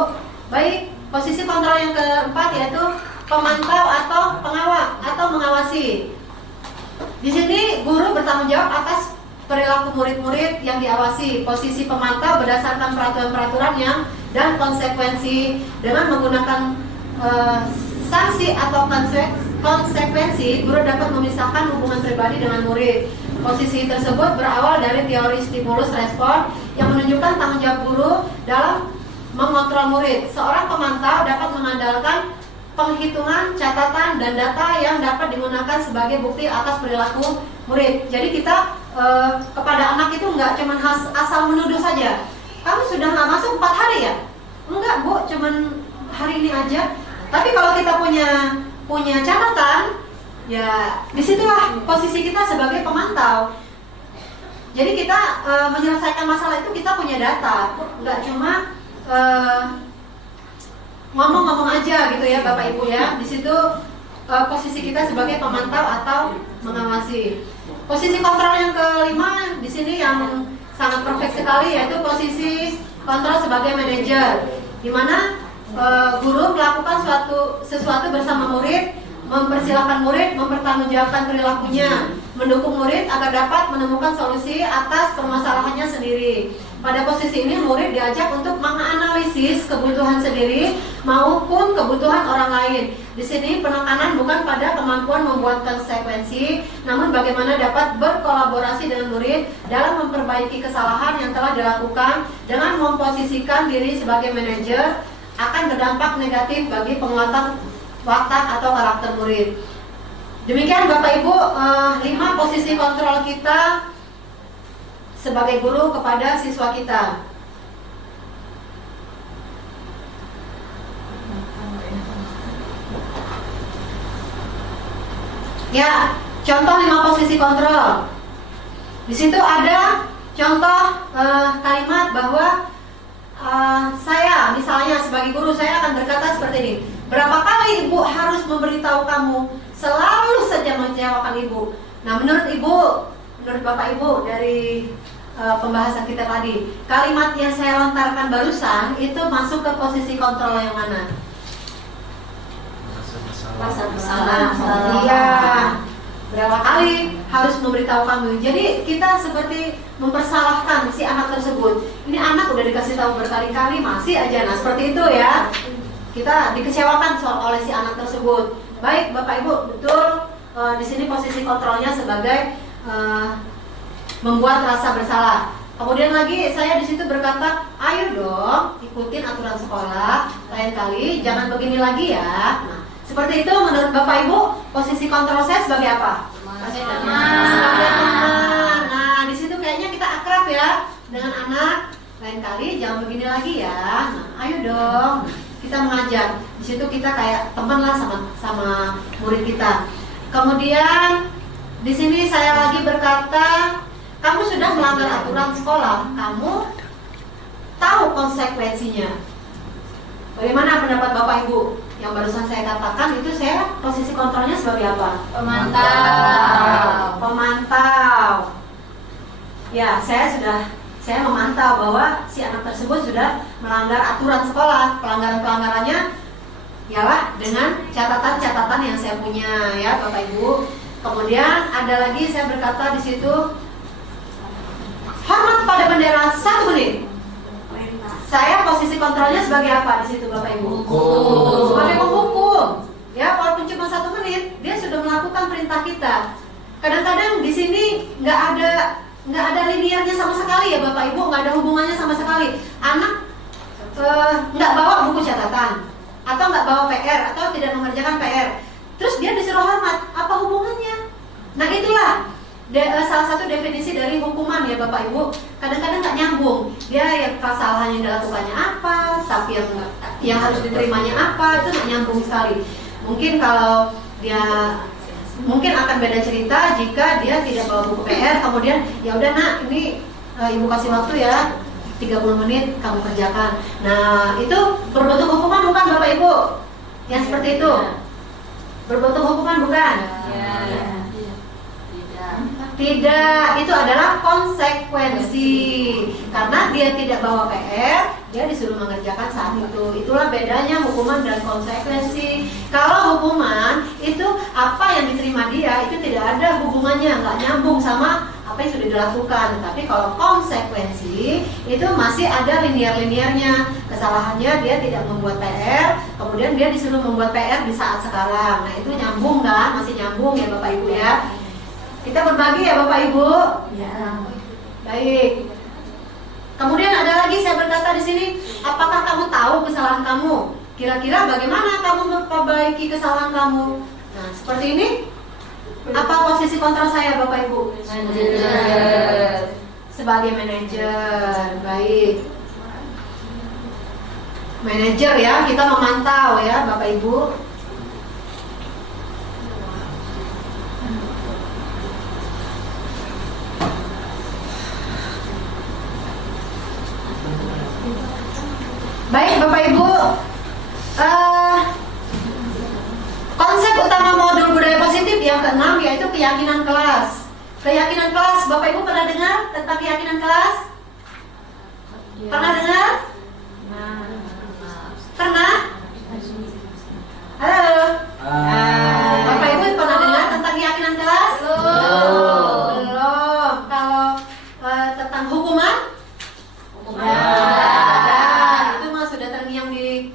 Baik, posisi kontrol yang keempat yaitu pemantau atau pengawal atau mengawasi. Di sini guru bertanggung jawab atas perilaku murid-murid yang diawasi. Posisi pemantau berdasarkan peraturan-peraturannya dan konsekuensi dengan menggunakan sanksi atau konsekuensi. Guru dapat memisahkan hubungan pribadi dengan murid. Posisi tersebut berawal dari teori stimulus respon yang menunjukkan tanggung jawab guru dalam mengontrol murid. Seorang pemantau dapat mengandalkan penghitungan, catatan, dan data yang dapat digunakan sebagai bukti atas perilaku murid. Jadi kita kepada anak itu nggak cuma asal menuduh saja. Kamu sudah nggak masuk 4 hari ya? Enggak Bu, cuman hari ini aja. Tapi kalau kita punya catatan, ya disitulah posisi kita sebagai pemantau. Jadi kita menyelesaikan masalah itu kita punya data, nggak cuma ngomong-ngomong aja gitu ya Bapak Ibu ya. Di situ posisi kita sebagai pemantau atau mengawasi. Posisi kontrol yang kelima di sini yang sangat perfect sekali, yaitu posisi kontrol sebagai manajer, di mana guru melakukan sesuatu bersama murid, mempersilahkan murid mempertanggungjawabkan perilakunya, mendukung murid agar dapat menemukan solusi atas permasalahannya sendiri. Pada posisi ini murid diajak untuk menganalisis kebutuhan sendiri maupun kebutuhan orang lain. Di sini penekanan bukan pada kemampuan membuat konsekuensi, namun bagaimana dapat berkolaborasi dengan murid dalam memperbaiki kesalahan yang telah dilakukan. Dengan memposisikan diri sebagai manajer akan berdampak negatif bagi penguatan watak atau karakter murid. Demikian Bapak Ibu, 5 posisi kontrol kita sebagai guru kepada siswa kita. Ya, contoh 5 posisi kontrol. Di situ ada contoh kalimat bahwa saya misalnya sebagai guru, saya akan berkata seperti ini. Berapa kali ibu harus memberitahu kamu? Selalu saja mengecewakan ibu. Nah, menurut Bapak Ibu dari pembahasan kita tadi, kalimat yang saya lontarkan barusan itu masuk ke posisi kontrol yang mana? Rasa Salah. bersalah. Iya. Berapa kali harus memberitahu kamu? Jadi kita seperti mempersalahkan si anak tersebut. Ini anak udah dikasih tahu berkali-kali masih aja. Nah, seperti itu ya. Kita dikecewakan oleh si anak tersebut. Baik, Bapak Ibu, betul. Di sini posisi kontrolnya sebagai membuat rasa bersalah. Kemudian lagi saya di situ berkata, ayo dong ikutin aturan sekolah. Lain kali jangan begini lagi ya. Nah, seperti itu menurut Bapak Ibu, posisi kontrol saya sebagai apa? Sebagai teman. Nah, di situ kayaknya kita akrab ya dengan anak. Lain kali jangan begini lagi ya. Nah, ayo dong kita mengajar. Di situ kita kayak teman lah sama murid kita. Kemudian di sini saya lagi berkata, kamu sudah melanggar aturan sekolah, kamu tahu konsekuensinya. Bagaimana pendapat Bapak Ibu? Yang barusan saya katakan itu saya posisi kontrolnya sebagai apa? Pemantau. Ya, saya memantau bahwa si anak tersebut sudah melanggar aturan sekolah. Pelanggaran-pelanggarannya ialah dengan catatan-catatan yang saya punya ya Bapak Ibu. Kemudian ada lagi saya berkata di situ, hormat pada bendera 1 menit. Saya posisi kontrolnya sebagai apa di situ Bapak Ibu? Sebagai penghukum. Ya, walaupun cuma 1 menit, dia sudah melakukan perintah kita. Kadang-kadang di sini nggak ada linearnya sama sekali ya Bapak Ibu, nggak ada hubungannya sama sekali. Anak nggak bawa buku catatan, atau nggak bawa PR, atau tidak mengerjakan PR. Terus dia disuruh hormat, apa hubungannya? Nah itulah salah satu definisi dari hukuman ya Bapak Ibu. Kadang-kadang nggak nyambung. Dia yang kesalahan yang dilakukannya apa, tapi yang harus diterimanya apa, itu nggak nyambung sekali. Mungkin kalau dia akan beda cerita jika dia tidak bawa buku PR, kemudian ya udah nak, ini ibu kasih waktu ya 30 menit kamu kerjakan. Nah itu berbentuk hukuman bukan Bapak Ibu? Yang seperti itu berbentuk hukuman bukan? Tidak, itu adalah konsekuensi. Karena dia tidak bawa PR, dia disuruh mengerjakan saat itu. Itulah bedanya hukuman dan konsekuensi. Kalau hukuman itu apa yang diterima dia itu tidak ada hubungannya, nggak nyambung sama apa yang sudah dilakukan. Tapi kalau konsekuensi itu masih ada linear-linearnya. Kesalahannya dia tidak membuat PR, kemudian dia disuruh membuat PR di saat sekarang. Nah itu nyambung kan? Masih nyambung ya Bapak Ibu ya. Kita berbagi ya Bapak Ibu. Ya. Baik. Kemudian ada lagi saya berkata di sini, apakah kamu tahu kesalahan kamu? Kira-kira bagaimana kamu memperbaiki kesalahan kamu? Nah, seperti ini. Apa posisi kontrol saya Bapak Ibu? Sebagai manajer. Baik. manajer ya, kita memantau ya Bapak Ibu. Baik Bapak Ibu, konsep utama modul budaya positif yang keenam yaitu keyakinan kelas. Keyakinan kelas, Bapak Ibu pernah dengar tentang keyakinan kelas? Pernah dengar? Pernah? Halo? Bapak Ibu pernah dengar tentang keyakinan kelas? Belum. Kalau tentang hukuman? Ya, itu mah sudah terngiang di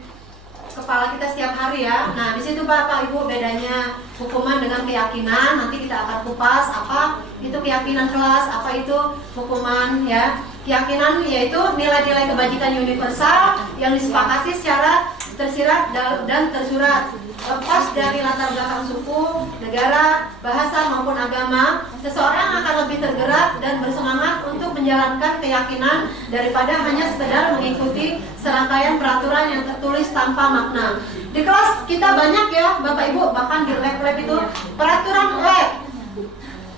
kepala kita setiap hari ya. Nah, di situ Bapak Ibu bedanya hukuman dengan keyakinan. Nanti kita akan kupas apa itu keyakinan kelas, apa itu hukuman ya. Keyakinan yaitu nilai-nilai kebajikan universal yang disepakati secara tersirat dan tersurat, lepas dari latar belakang suku, negara, bahasa maupun agama. Seseorang akan lebih tergerak dan bersemangat untuk menjalankan keyakinan daripada hanya sekedar mengikuti serangkaian peraturan yang tertulis tanpa makna. Di kelas kita banyak ya Bapak Ibu, bahkan di lab-lab itu peraturan lab.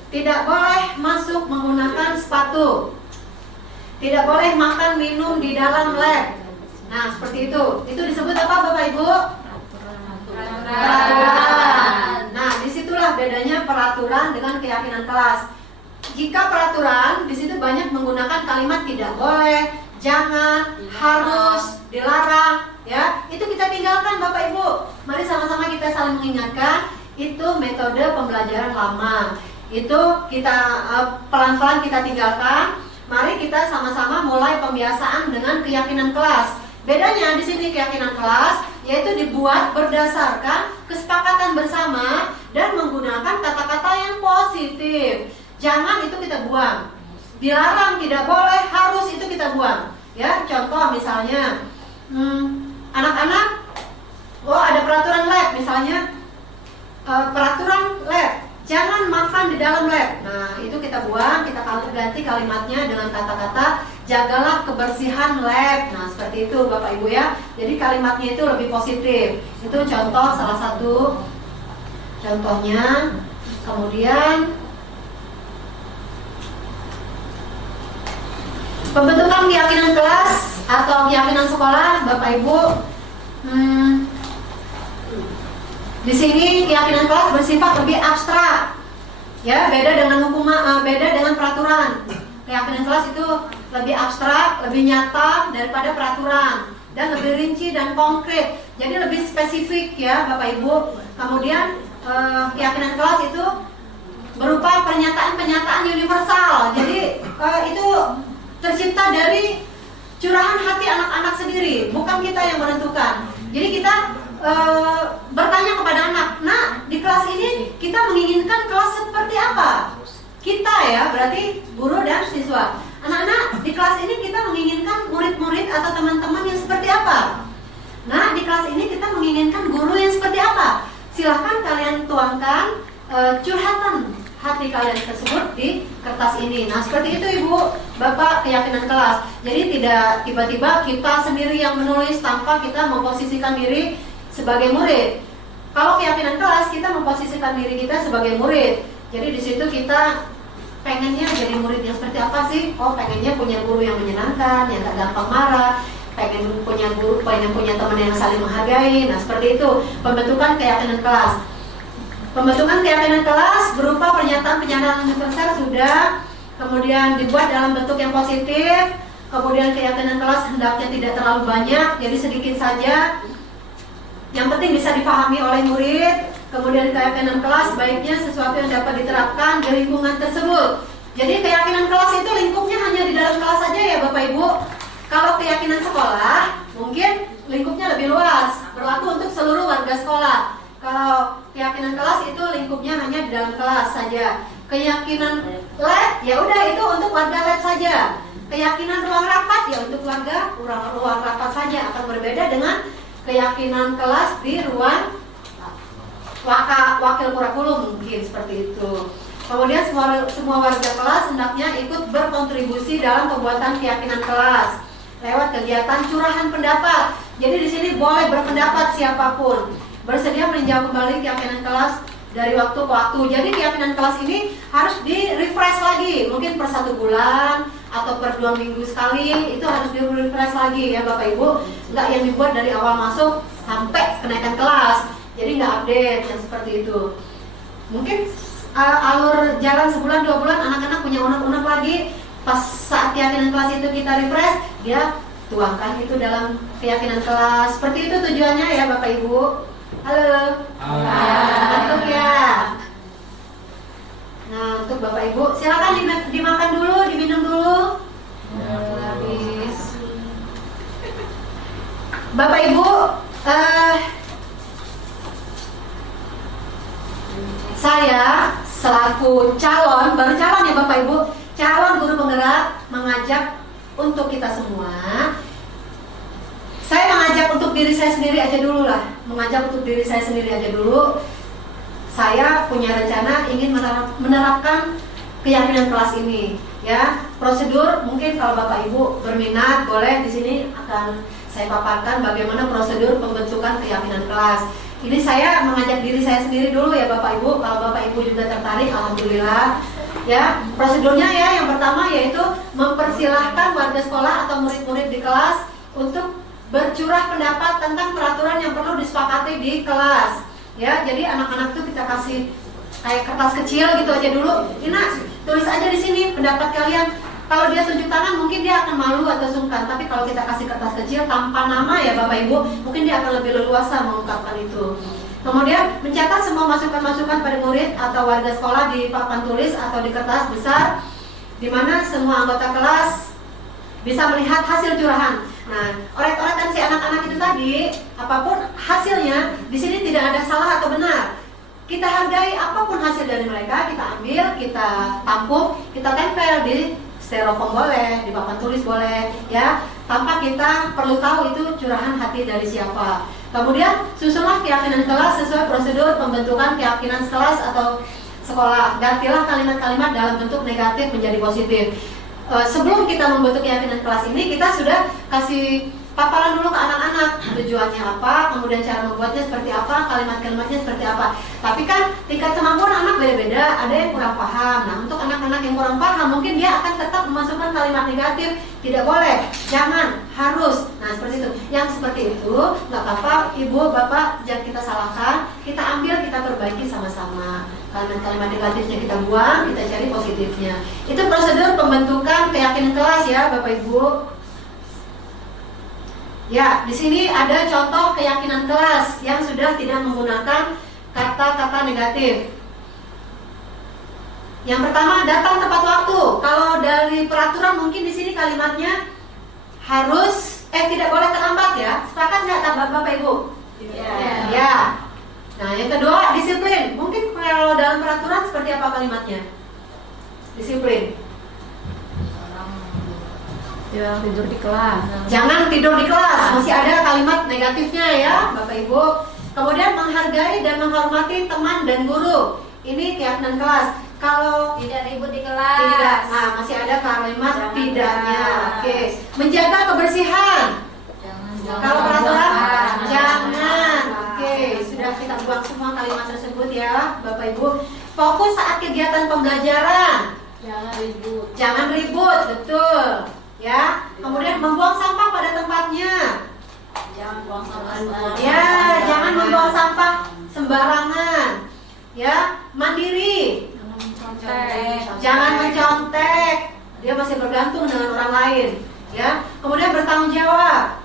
Tidak boleh masuk menggunakan sepatu. Tidak boleh makan minum di dalam lab. Nah, seperti itu. Itu disebut apa Bapak Ibu? Peraturan. Nah, disitulah bedanya peraturan dengan keyakinan kelas. Jika peraturan, di situ banyak menggunakan kalimat tidak boleh, jangan, harus, dilarang, ya. Itu kita tinggalkan Bapak Ibu. Mari sama-sama kita saling mengingatkan. Itu metode pembelajaran lama. Itu kita pelan-pelan kita tinggalkan. Mari kita sama-sama mulai pembiasaan dengan keyakinan kelas. Bedanya di sini keyakinan kelas yaitu dibuat berdasarkan kesepakatan bersama dan menggunakan kata-kata yang positif. Jangan itu kita buang. Dilarang, tidak boleh, harus itu kita buang. Ya, contoh misalnya anak-anak, ada peraturan lab misalnya, peraturan lab. Jangan makan di dalam lab. Nah, itu kita buang, kita ganti kalimatnya dengan kata-kata jagalah kebersihan lab. Nah, seperti itu Bapak Ibu ya. Jadi kalimatnya itu lebih positif. Itu contoh salah satu contohnya. Kemudian pembentukan keyakinan kelas atau keyakinan sekolah, Bapak Ibu. Di sini keyakinan kelas bersifat lebih abstrak, ya, beda dengan beda dengan peraturan. Keyakinan kelas itu lebih abstrak, lebih nyata daripada peraturan, dan lebih rinci dan konkret. Jadi lebih spesifik ya, Bapak Ibu. Kemudian keyakinan kelas itu berupa pernyataan-pernyataan universal. Jadi itu tercipta dari curahan hati anak-anak sendiri, bukan kita yang menentukan. Jadi kita bertanya kepada anak, nah di kelas ini kita menginginkan kelas seperti apa? Kita ya, berarti guru dan siswa. Anak-anak, di kelas ini kita menginginkan murid-murid atau teman-teman yang seperti apa? Nah, di kelas ini kita menginginkan guru yang seperti apa? Silahkan kalian tuangkan curhatan hati kalian tersebut di kertas ini. Nah, seperti itu Ibu, Bapak, keyakinan kelas. Jadi tidak tiba-tiba kita sendiri yang menulis tanpa kita memposisikan diri sebagai murid. Kalau keyakinan kelas, kita memposisikan diri kita sebagai murid. Jadi di situ kita pengennya jadi murid yang seperti apa sih? Oh, pengennya punya guru yang menyenangkan, yang gak gampang marah, pengen punya guru, pengen punya teman yang saling menghargai. Nah, seperti itu pembentukan keyakinan kelas. Pembentukan keyakinan kelas berupa pernyataan-pernyataan universal sudah, kemudian dibuat dalam bentuk yang positif. Kemudian keyakinan kelas hendaknya tidak terlalu banyak, jadi sedikit saja. Yang penting bisa dipahami oleh murid. Kemudian keyakinan kelas baiknya sesuatu yang dapat diterapkan di lingkungan tersebut. Jadi keyakinan kelas itu lingkupnya hanya di dalam kelas saja ya Bapak Ibu. Kalau keyakinan sekolah mungkin lingkupnya lebih luas, berlaku untuk seluruh warga sekolah. Kalau keyakinan kelas itu lingkupnya hanya di dalam kelas saja. Keyakinan lab ya udah itu untuk warga lab saja. Keyakinan ruang rapat ya untuk warga ruang rapat saja. Akan berbeda dengan keyakinan kelas di ruang wakil kurikulum mungkin seperti itu. Kemudian semua warga kelas hendaknya ikut berkontribusi dalam pembuatan keyakinan kelas. lewat kegiatan curahan pendapat. Jadi di sini boleh berpendapat siapapun, bersedia meninjau kembali keyakinan kelas dari waktu ke waktu. Jadi keyakinan kelas ini harus di-refresh lagi, mungkin per 1 bulan atau per 2 minggu sekali, itu harus di-refresh lagi ya Bapak Ibu. Nggak yang dibuat dari awal masuk sampai kenaikan kelas, jadi nggak update yang seperti itu. Mungkin alur jalan sebulan 2 bulan anak-anak punya unek-unek lagi, pas saat keyakinan kelas itu kita refresh, dia tuangkan itu dalam keyakinan kelas. Seperti itu tujuannya ya Bapak Ibu. Halo. Untuk ya. Nah, untuk Bapak Ibu silakan dimakan dulu, diminum dulu. Habis. Bapak Ibu, saya selaku calon, baru calon ya Bapak Ibu, calon guru penggerak mengajak untuk kita semua. Saya mengajak untuk diri saya sendiri aja dulu lah, mengajak untuk diri saya sendiri aja dulu. Saya punya rencana ingin menerapkan keyakinan kelas ini, ya. Prosedur mungkin kalau Bapak Ibu berminat boleh di sini akan saya paparkan bagaimana prosedur pembentukan keyakinan kelas. Ini saya mengajak diri saya sendiri dulu ya Bapak Ibu. Kalau Bapak Ibu juga tertarik, alhamdulillah. Ya, prosedurnya ya yang pertama yaitu mempersilahkan warga sekolah atau murid-murid di kelas untuk bercurah pendapat tentang peraturan yang perlu disepakati di kelas. Ya, jadi anak-anak tuh kita kasih kayak kertas kecil gitu aja dulu. Ina, tulis aja di sini pendapat kalian. Kalau dia tunjuk tangan mungkin dia akan malu atau sungkan, tapi kalau kita kasih kertas kecil tanpa nama ya Bapak Ibu, mungkin dia akan lebih leluasa mengungkapkan itu. Kemudian mencatat semua masukan-masukan pada murid atau warga sekolah di papan tulis atau di kertas besar, di mana semua anggota kelas bisa melihat hasil curahan. Nah, oret-oretan si anak-anak itu tadi, apapun hasilnya, di sini tidak ada salah atau benar. Kita hargai apapun hasil dari mereka, kita ambil, kita tampung, kita tempel di styrofoam boleh, di papan tulis boleh, ya, tanpa kita perlu tahu itu curahan hati dari siapa. Kemudian susunlah keyakinan kelas sesuai prosedur pembentukan keyakinan kelas atau sekolah. Gantilah kalimat-kalimat dalam bentuk negatif menjadi positif. Sebelum kita membentuk keyakinan kelas ini, kita sudah kasih paparan dulu ke anak-anak tujuannya apa, kemudian cara membuatnya seperti apa, kalimat-kalimatnya seperti apa. Tapi kan tingkat kemampuan anak beda-beda, ada yang kurang paham. Nah, untuk anak-anak yang kurang paham, mungkin dia akan tetap memasukkan kalimat negatif. Tidak boleh, jangan, harus. Nah, seperti itu. Yang seperti itu, nggak apa-apa, ibu, bapak, jangan kita salahkan. Kita ambil, kita perbaiki sama-sama. Kalimat-kalimat negatifnya kita buang, kita cari positifnya. Itu prosedur pembentukan keyakinan kelas ya, Bapak Ibu. Ya, di sini ada contoh keyakinan kelas yang sudah tidak menggunakan kata-kata negatif. Yang pertama, datang tepat waktu. Kalau dari peraturan mungkin di sini kalimatnya harus tidak boleh terlambat ya. Sepakat nggak Bapak Ibu? Ya. Nah, yang kedua, disiplin. Mungkin kalau dalam peraturan seperti apa kalimatnya? Disiplin. Jangan tidur di kelas. Jangan tidur di kelas. Masih ada kalimat negatifnya ya, Bapak Ibu. Kemudian menghargai dan menghormati teman dan guru. Ini keyakinan kelas. Kalau Tidak ribut di kelas. tidak, nah masih ada kalimat Jangan tidaknya. keras. Oke. Menjaga kebersihan. Kalau peraturan jangan. Oke, sudah kita buang semua kalimat tersebut ya, Bapak Ibu. Fokus saat kegiatan pembelajaran. Jangan ribut. Jangan ribut, betul. Ya, kemudian membuang sampah pada tempatnya. Jangan buang sampah. Ya, jangan membuang sampah sembarangan. Ya, mandiri. Jangan mencontek. Dia masih bergantung dengan orang lain. Ya, kemudian bertanggung jawab.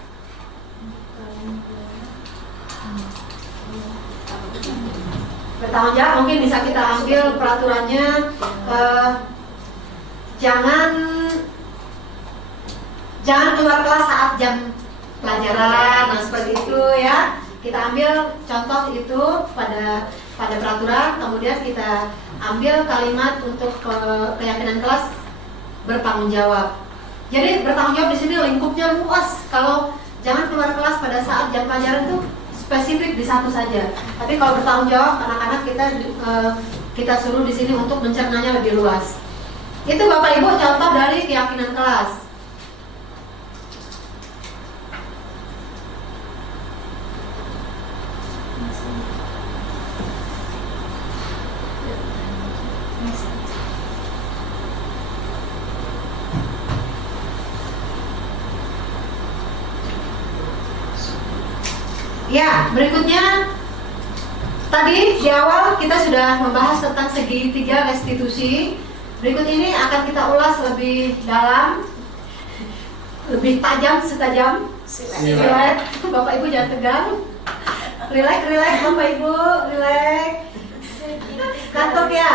Bertanggung jawab mungkin bisa kita ambil peraturannya. Jangan keluar kelas saat jam pelajaran, nah seperti itu ya. Kita ambil contoh itu pada peraturan, kemudian kita ambil kalimat untuk keyakinan kelas bertanggung jawab. Jadi bertanggung jawab di sini lingkupnya luas. Kalau jangan keluar kelas pada saat jam pelajaran itu spesifik di satu saja. Tapi kalau bertanggung jawab, anak-anak kita suruh di sini untuk mencernanya lebih luas. Itu Bapak Ibu contoh dari keyakinan kelas. berikutnya tadi di awal kita sudah membahas tentang segitiga restitusi. Berikut ini akan kita ulas lebih dalam, lebih tajam, setajam. Relax, Bapak Ibu jangan tegang. Relax Bapak Ibu, relax. Ngantuk ya?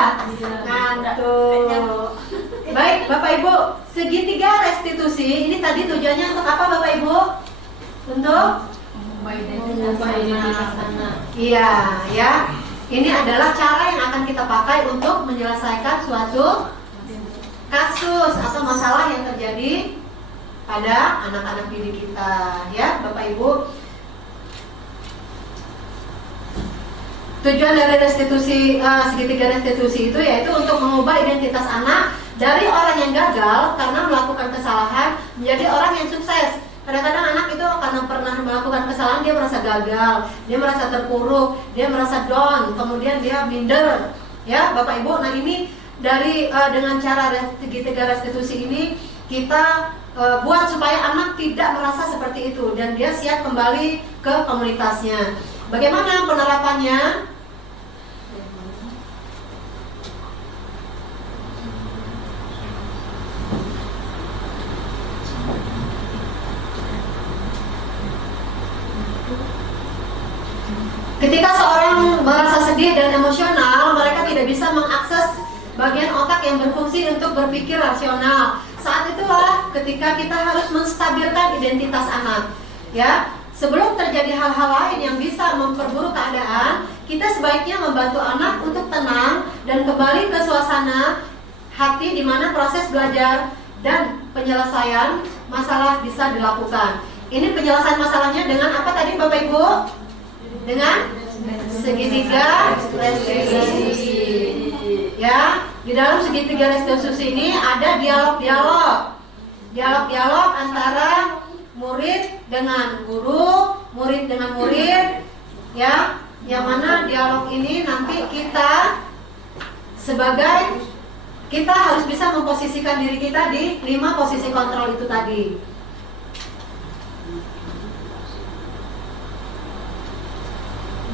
Ngantuk. Baik Bapak Ibu, segitiga restitusi ini tadi tujuannya untuk apa Bapak Ibu? Untuk iya ya. Ini adalah cara yang akan kita pakai untuk menyelesaikan suatu kasus atau masalah yang terjadi pada anak-anak didik kita, ya Bapak Ibu. Tujuan dari restitusi segitiga restitusi itu yaitu untuk mengubah identitas anak dari orang yang gagal karena melakukan kesalahan menjadi orang yang sukses. Kadang-kadang anak itu karena pernah melakukan kesalahan dia merasa gagal, dia merasa terpuruk, dia merasa down, kemudian dia minder, ya Bapak Ibu. Nah ini dari dengan cara segitiga restitusi ini kita buat supaya anak tidak merasa seperti itu dan dia siap kembali ke komunitasnya. Bagaimana penerapannya? Ketika seorang merasa sedih dan emosional, mereka tidak bisa mengakses bagian otak yang berfungsi untuk berpikir rasional. Saat itulah ketika kita harus menstabilkan identitas anak. Ya, sebelum terjadi hal-hal lain yang bisa memperburuk keadaan, kita sebaiknya membantu anak untuk tenang dan kembali ke suasana hati di mana proses belajar dan penyelesaian masalah bisa dilakukan. Ini penyelesaian masalahnya dengan apa tadi Bapak Ibu? Dengan segitiga restitusi. Ya, di dalam segitiga restitusi ini ada dialog antara murid dengan guru, murid dengan murid, ya. Yang mana dialog ini nanti kita harus bisa memposisikan diri kita di 5 posisi kontrol itu tadi.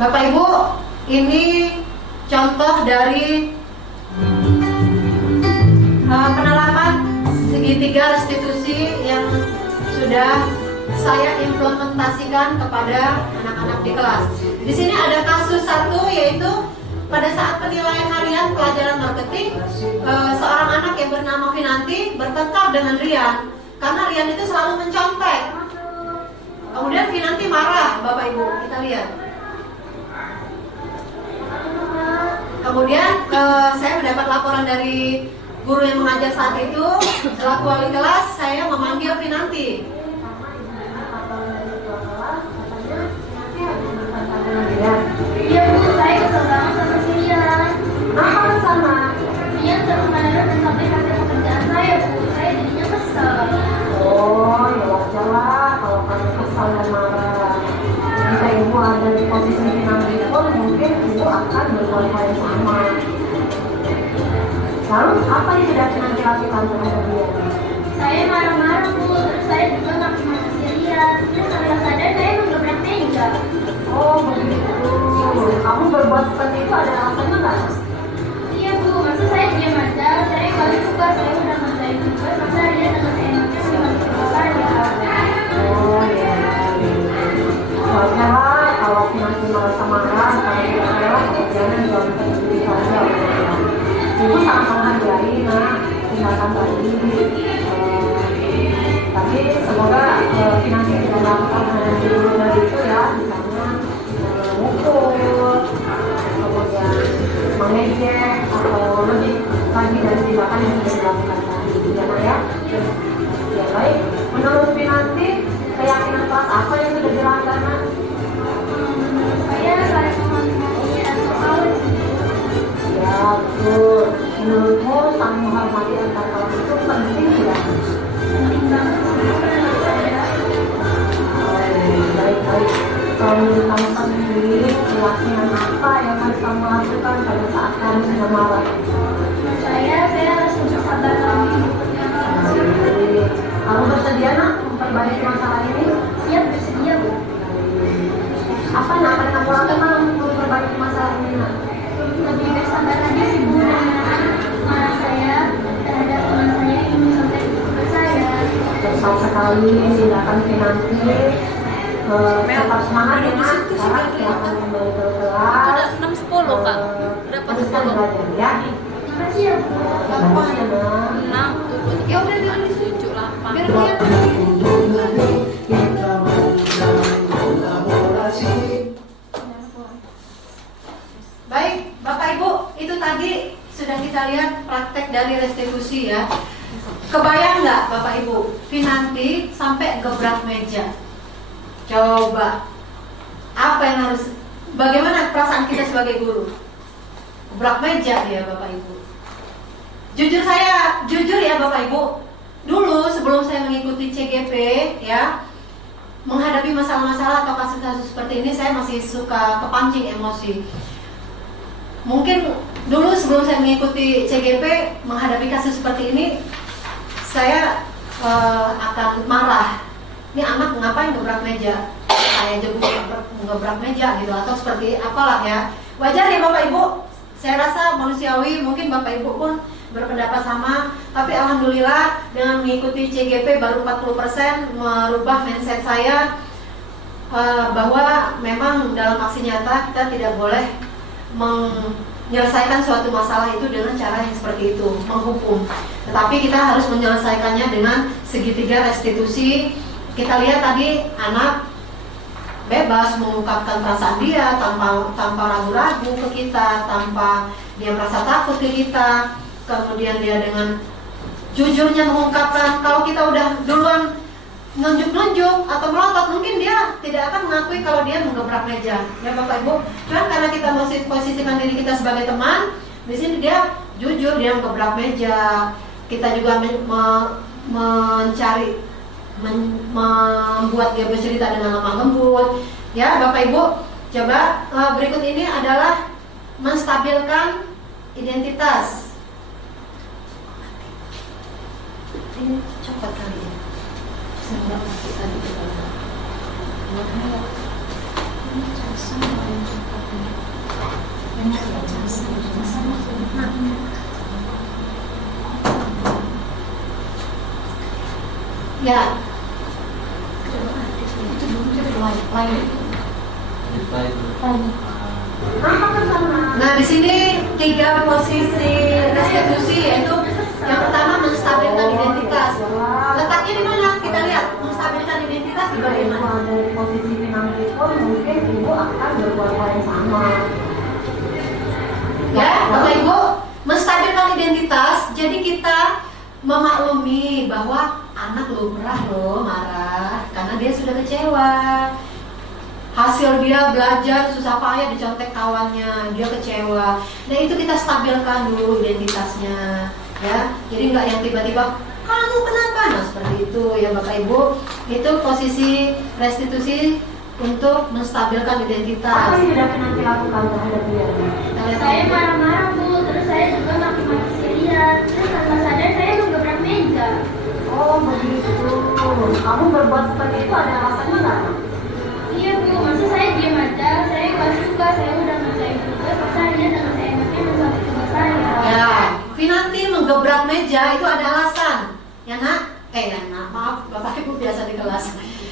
Bapak Ibu, ini contoh dari penerapan segitiga restitusi yang sudah saya implementasikan kepada anak-anak di kelas. Di sini ada kasus satu, yaitu pada saat penilaian harian pelajaran marketing, seorang anak yang bernama Vinanti bertengkar dengan Rian karena Rian itu selalu mencontek. Kemudian Vinanti marah, Bapak Ibu, kita lihat. Kemudian saya mendapat laporan dari guru yang mengajar saat itu. Selaku wali kelas, saya memanggil Vinanti. Iya Bu, saya kesel banget sama si Rian. Apa sama? Rian terus mendadak dan sampai kasih pekerjaan saya Bu. Saya jadinya kesel. Oh, ya wajar lah kalau kamu kesal dan marah. Jika ibu ada di posisi Vinanti pun, mungkin ibu akan berbuat hal yang sama. Lalu apa yang tidak Vinanti lakukan terhadap dia? Saya marah-marah Bu, terus saya juga maki-maki si Rian. Terus setelah sadar saya menggebrak meja. Oh begitu. Kamu berbuat seperti itu ada alasannya nggak? Iya Bu, masa saya diam aja? Saya kali suka, saya udah ngerjain tugas, masa Rian dengan seenaknya cuma kepala saya. Oh ya. Wajar lah kalau Vinanti merasa marah karena dia adalah pekerjaan yang juga bisa sendiri saja. Ibu sangat menghargai tindakan tadi. Tapi semoga Vinanti tidak melakukan hal yang berbeda itu ya, misalnya mukul, kemudian mengejek atau lebih lagi dari tindakan yang sudah dilakukan tadi, ya. Ya baik, menurut Vinanti keyakinan kelas apa yang sudah dilanggar? Saya saling menghormati atau awas. Ya betul. Menurutmu saling menghormati antar kelas itu penting tidak? Penting banget sih. Baik. Kalau menurut kamu sendiri, keyakinan apa yang harus kamu lakukan pada saat kamu sudah marah? Saya harus bersabar lagi. Kamu bersedia nak memperbaiki masalah ini? Siap, bersedia Bu. Apa nak sekali tindakan Pinanti. Tetap semangat ya Nak, sekarang silakan kembali ke kelas. 6.10 Kak. Berapa Teruskan 10? belajar ya. Makasih ya Bu. Bagus ya Nak. 6. Ya udah bilang di 7, 8. Biar dia baik, Bapak Ibu, itu tadi sudah kita lihat praktek dari restitusi ya. Kebayang nggak Bapak Ibu, Pinanti sampai gebrak meja? Coba, apa yang harus, bagaimana perasaan kita sebagai guru? Gebrak meja dia Bapak Ibu. Jujur ya Bapak Ibu, dulu sebelum saya mengikuti CGP ya, menghadapi masalah-masalah atau kasus-kasus seperti ini, saya masih suka kepancing emosi. Mungkin dulu sebelum saya mengikuti CGP, menghadapi kasus seperti ini, saya akan marah. Ini anak ngapain gebrak meja? Saya juga ngebrak meja gitu, atau seperti apalah ya. Wajar ya Bapak Ibu, saya rasa manusiawi, mungkin Bapak Ibu pun berpendapat sama. Tapi alhamdulillah dengan mengikuti CGP baru 40% merubah mindset saya, bahwa memang dalam aksi nyata kita tidak boleh menyelesaikan suatu masalah itu dengan cara yang seperti itu, menghukum. Tetapi kita harus menyelesaikannya dengan segitiga restitusi. Kita lihat tadi anak bebas mengungkapkan perasaan dia tanpa ragu-ragu ke kita, tanpa dia merasa takut ke kita. Kemudian dia dengan jujurnya mengungkapkan. Kalau kita udah duluan nunjuk-nunjuk atau melotot, mungkin dia tidak akan mengakui kalau dia menggebrak meja. Ya Bapak Ibu, cuman karena kita masih posisikan diri kita sebagai teman, di sini dia jujur, dia menggebrak meja. Kita juga membuat dia bercerita dengan lemah lembut. Ya Bapak Ibu, coba berikut ini adalah menstabilkan identitas. Ini coklat kali ya. Saya kasih tadi coba. Ya. Nah, di sini 3 posisi restitusi, yaitu yang pertama menstabilkan identitas. Letaknya di mana? Kita lihat menstabilkan identitas di bagaimana. Dari posisi Pinanti pun mungkin ibu akan berbuat hal yang sama. Ya, Bapak Ibu, menstabilkan identitas. Jadi kita memaklumi bahwa anak lumrah loh marah karena dia sudah kecewa. Hasil dia belajar susah payah dicontek kawannya, dia kecewa. Nah itu kita stabilkan dulu identitasnya, ya. Jadi nggak yang tiba-tiba kamu kenapa? Nah seperti itu ya Bapak Ibu. Itu posisi restitusi untuk menstabilkan identitas. Apa yang sudah Pinanti lakukan terhadap dia? Saya marah-marah Bu, terus saya juga maki-maki dia. Terus tanpa sadar saya menggebrak meja. Oh begitu. Kamu berbuat seperti itu ada alasannya nggak? Iya Bu, masa saya diam aja? Saya nggak suka, saya udah ngerjain tugas, masa dia dengan saya enaknya mengambil tugas saya. Ya, Pinanti menggebrak meja itu ada alasan. Ya nak? Ya nak, maaf Bapak Ibu biasa di kelas.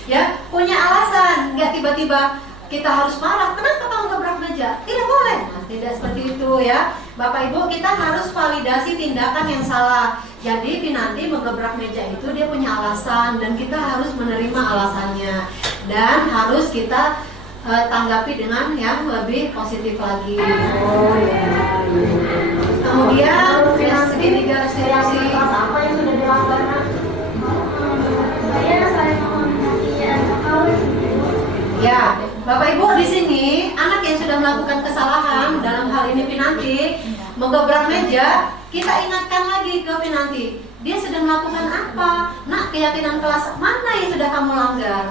Ya, punya alasan. Nggak tiba-tiba kita harus marah. Kenapa kamu gebrak meja? Tidak boleh. Nah, tidak seperti itu ya. Bapak Ibu, kita harus validasi tindakan yang salah. Jadi Pinanti menggebrak meja itu dia punya alasan dan kita harus menerima alasannya. Dan harus kita tanggapi dengan yang lebih positif lagi. Oh ya. Kemudian segitiga restitusi. Apa yang sudah dilakukan? Saya saling menghormati anak kawan. Ya, Bapak Ibu di sini anak yang sudah melakukan kesalahan dalam hal ini Pinanti menggebrak meja, kita ingatkan lagi ke Pinanti. Dia sudah melakukan apa? Nak, keyakinan kelas mana yang sudah kamu langgar?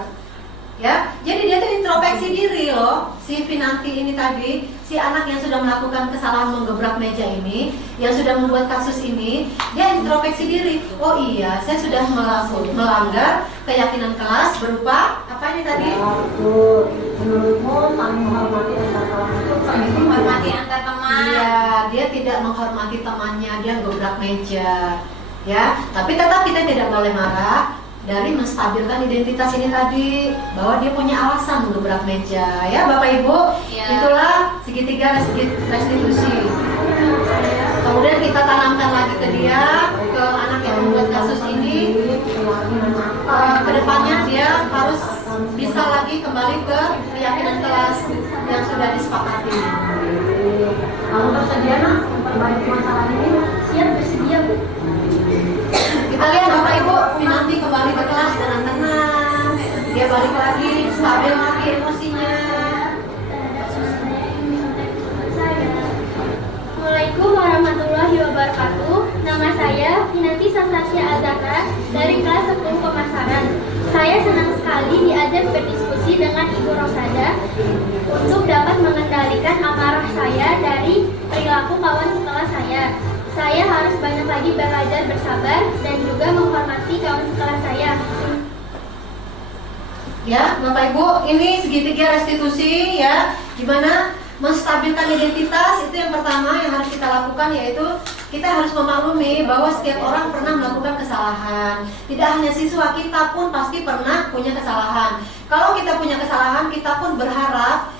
Ya, jadi dia tuh introspeksi diri loh. Si Pinanti ini tadi, si anak yang sudah melakukan kesalahan menggebrak meja ini, yang sudah membuat kasus ini, dia introspeksi diri. Oh iya, saya sudah melanggar keyakinan kelas berupa apa ini tadi? Menurutmu saling menghormati antar kelas itu Saling menghormati antar teman. Iya, dia tidak menghormati temannya, dia gebrak meja. Ya, tapi tetap kita tidak boleh marah. dari menstabilkan identitas ini tadi, bahwa dia punya alasan menggebrak meja, ya Bapak Ibu. Ya. Itulah segitiga restitusi. Kemudian kita tanamkan lagi ke dia, ke anak yang membuat kasus ini. Kedepannya dia harus bisa lagi kembali ke keyakinan kelas yang sudah disepakati. Kamu bersedia nak memperbaiki masalah ini? Siap, bersedia Bu. Kita lihat Bapak Ibu nanti kembali ke kelas dengan tenang. Dia balik lagi, stabil lagi emosinya. Assalamualaikum warahmatullahi wabarakatuh. Nama saya Pinanti Sasasya Azaka dari kelas 10 Pemasaran. Saya senang sekali diajak berdiskusi dengan Ibu Rosada untuk dapat mengendalikan amarah saya dari perilaku kawan sekelas saya. Saya harus banyak lagi belajar bersabar dan juga menghormati kawan sekelas saya. Ya, Bapak Ibu, ini segitiga restitusi ya. Gimana menstabilkan identitas, itu yang pertama yang harus kita lakukan, yaitu kita harus memaklumi bahwa setiap orang pernah melakukan kesalahan. Tidak hanya siswa, kita pun pasti pernah punya kesalahan. Kalau kita punya kesalahan, kita pun berharap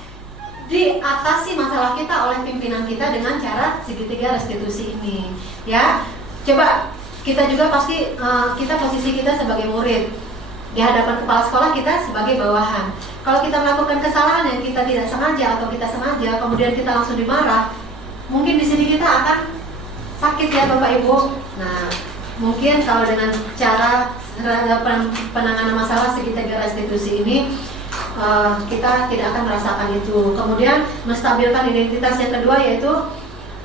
diatasi masalah kita oleh pimpinan kita dengan cara segitiga restitusi ini. Ya, coba kita juga pasti kita posisi kita sebagai murid di hadapan kepala sekolah, kita sebagai bawahan. Kalau kita melakukan kesalahan yang kita tidak sengaja atau kita sengaja, kemudian kita langsung dimarah, mungkin di sini kita akan sakit ya Bapak Ibu. Nah, mungkin kalau dengan cara penanganan masalah segitiga restitusi ini, kita tidak akan merasakan itu. Kemudian menstabilkan identitas yang kedua, yaitu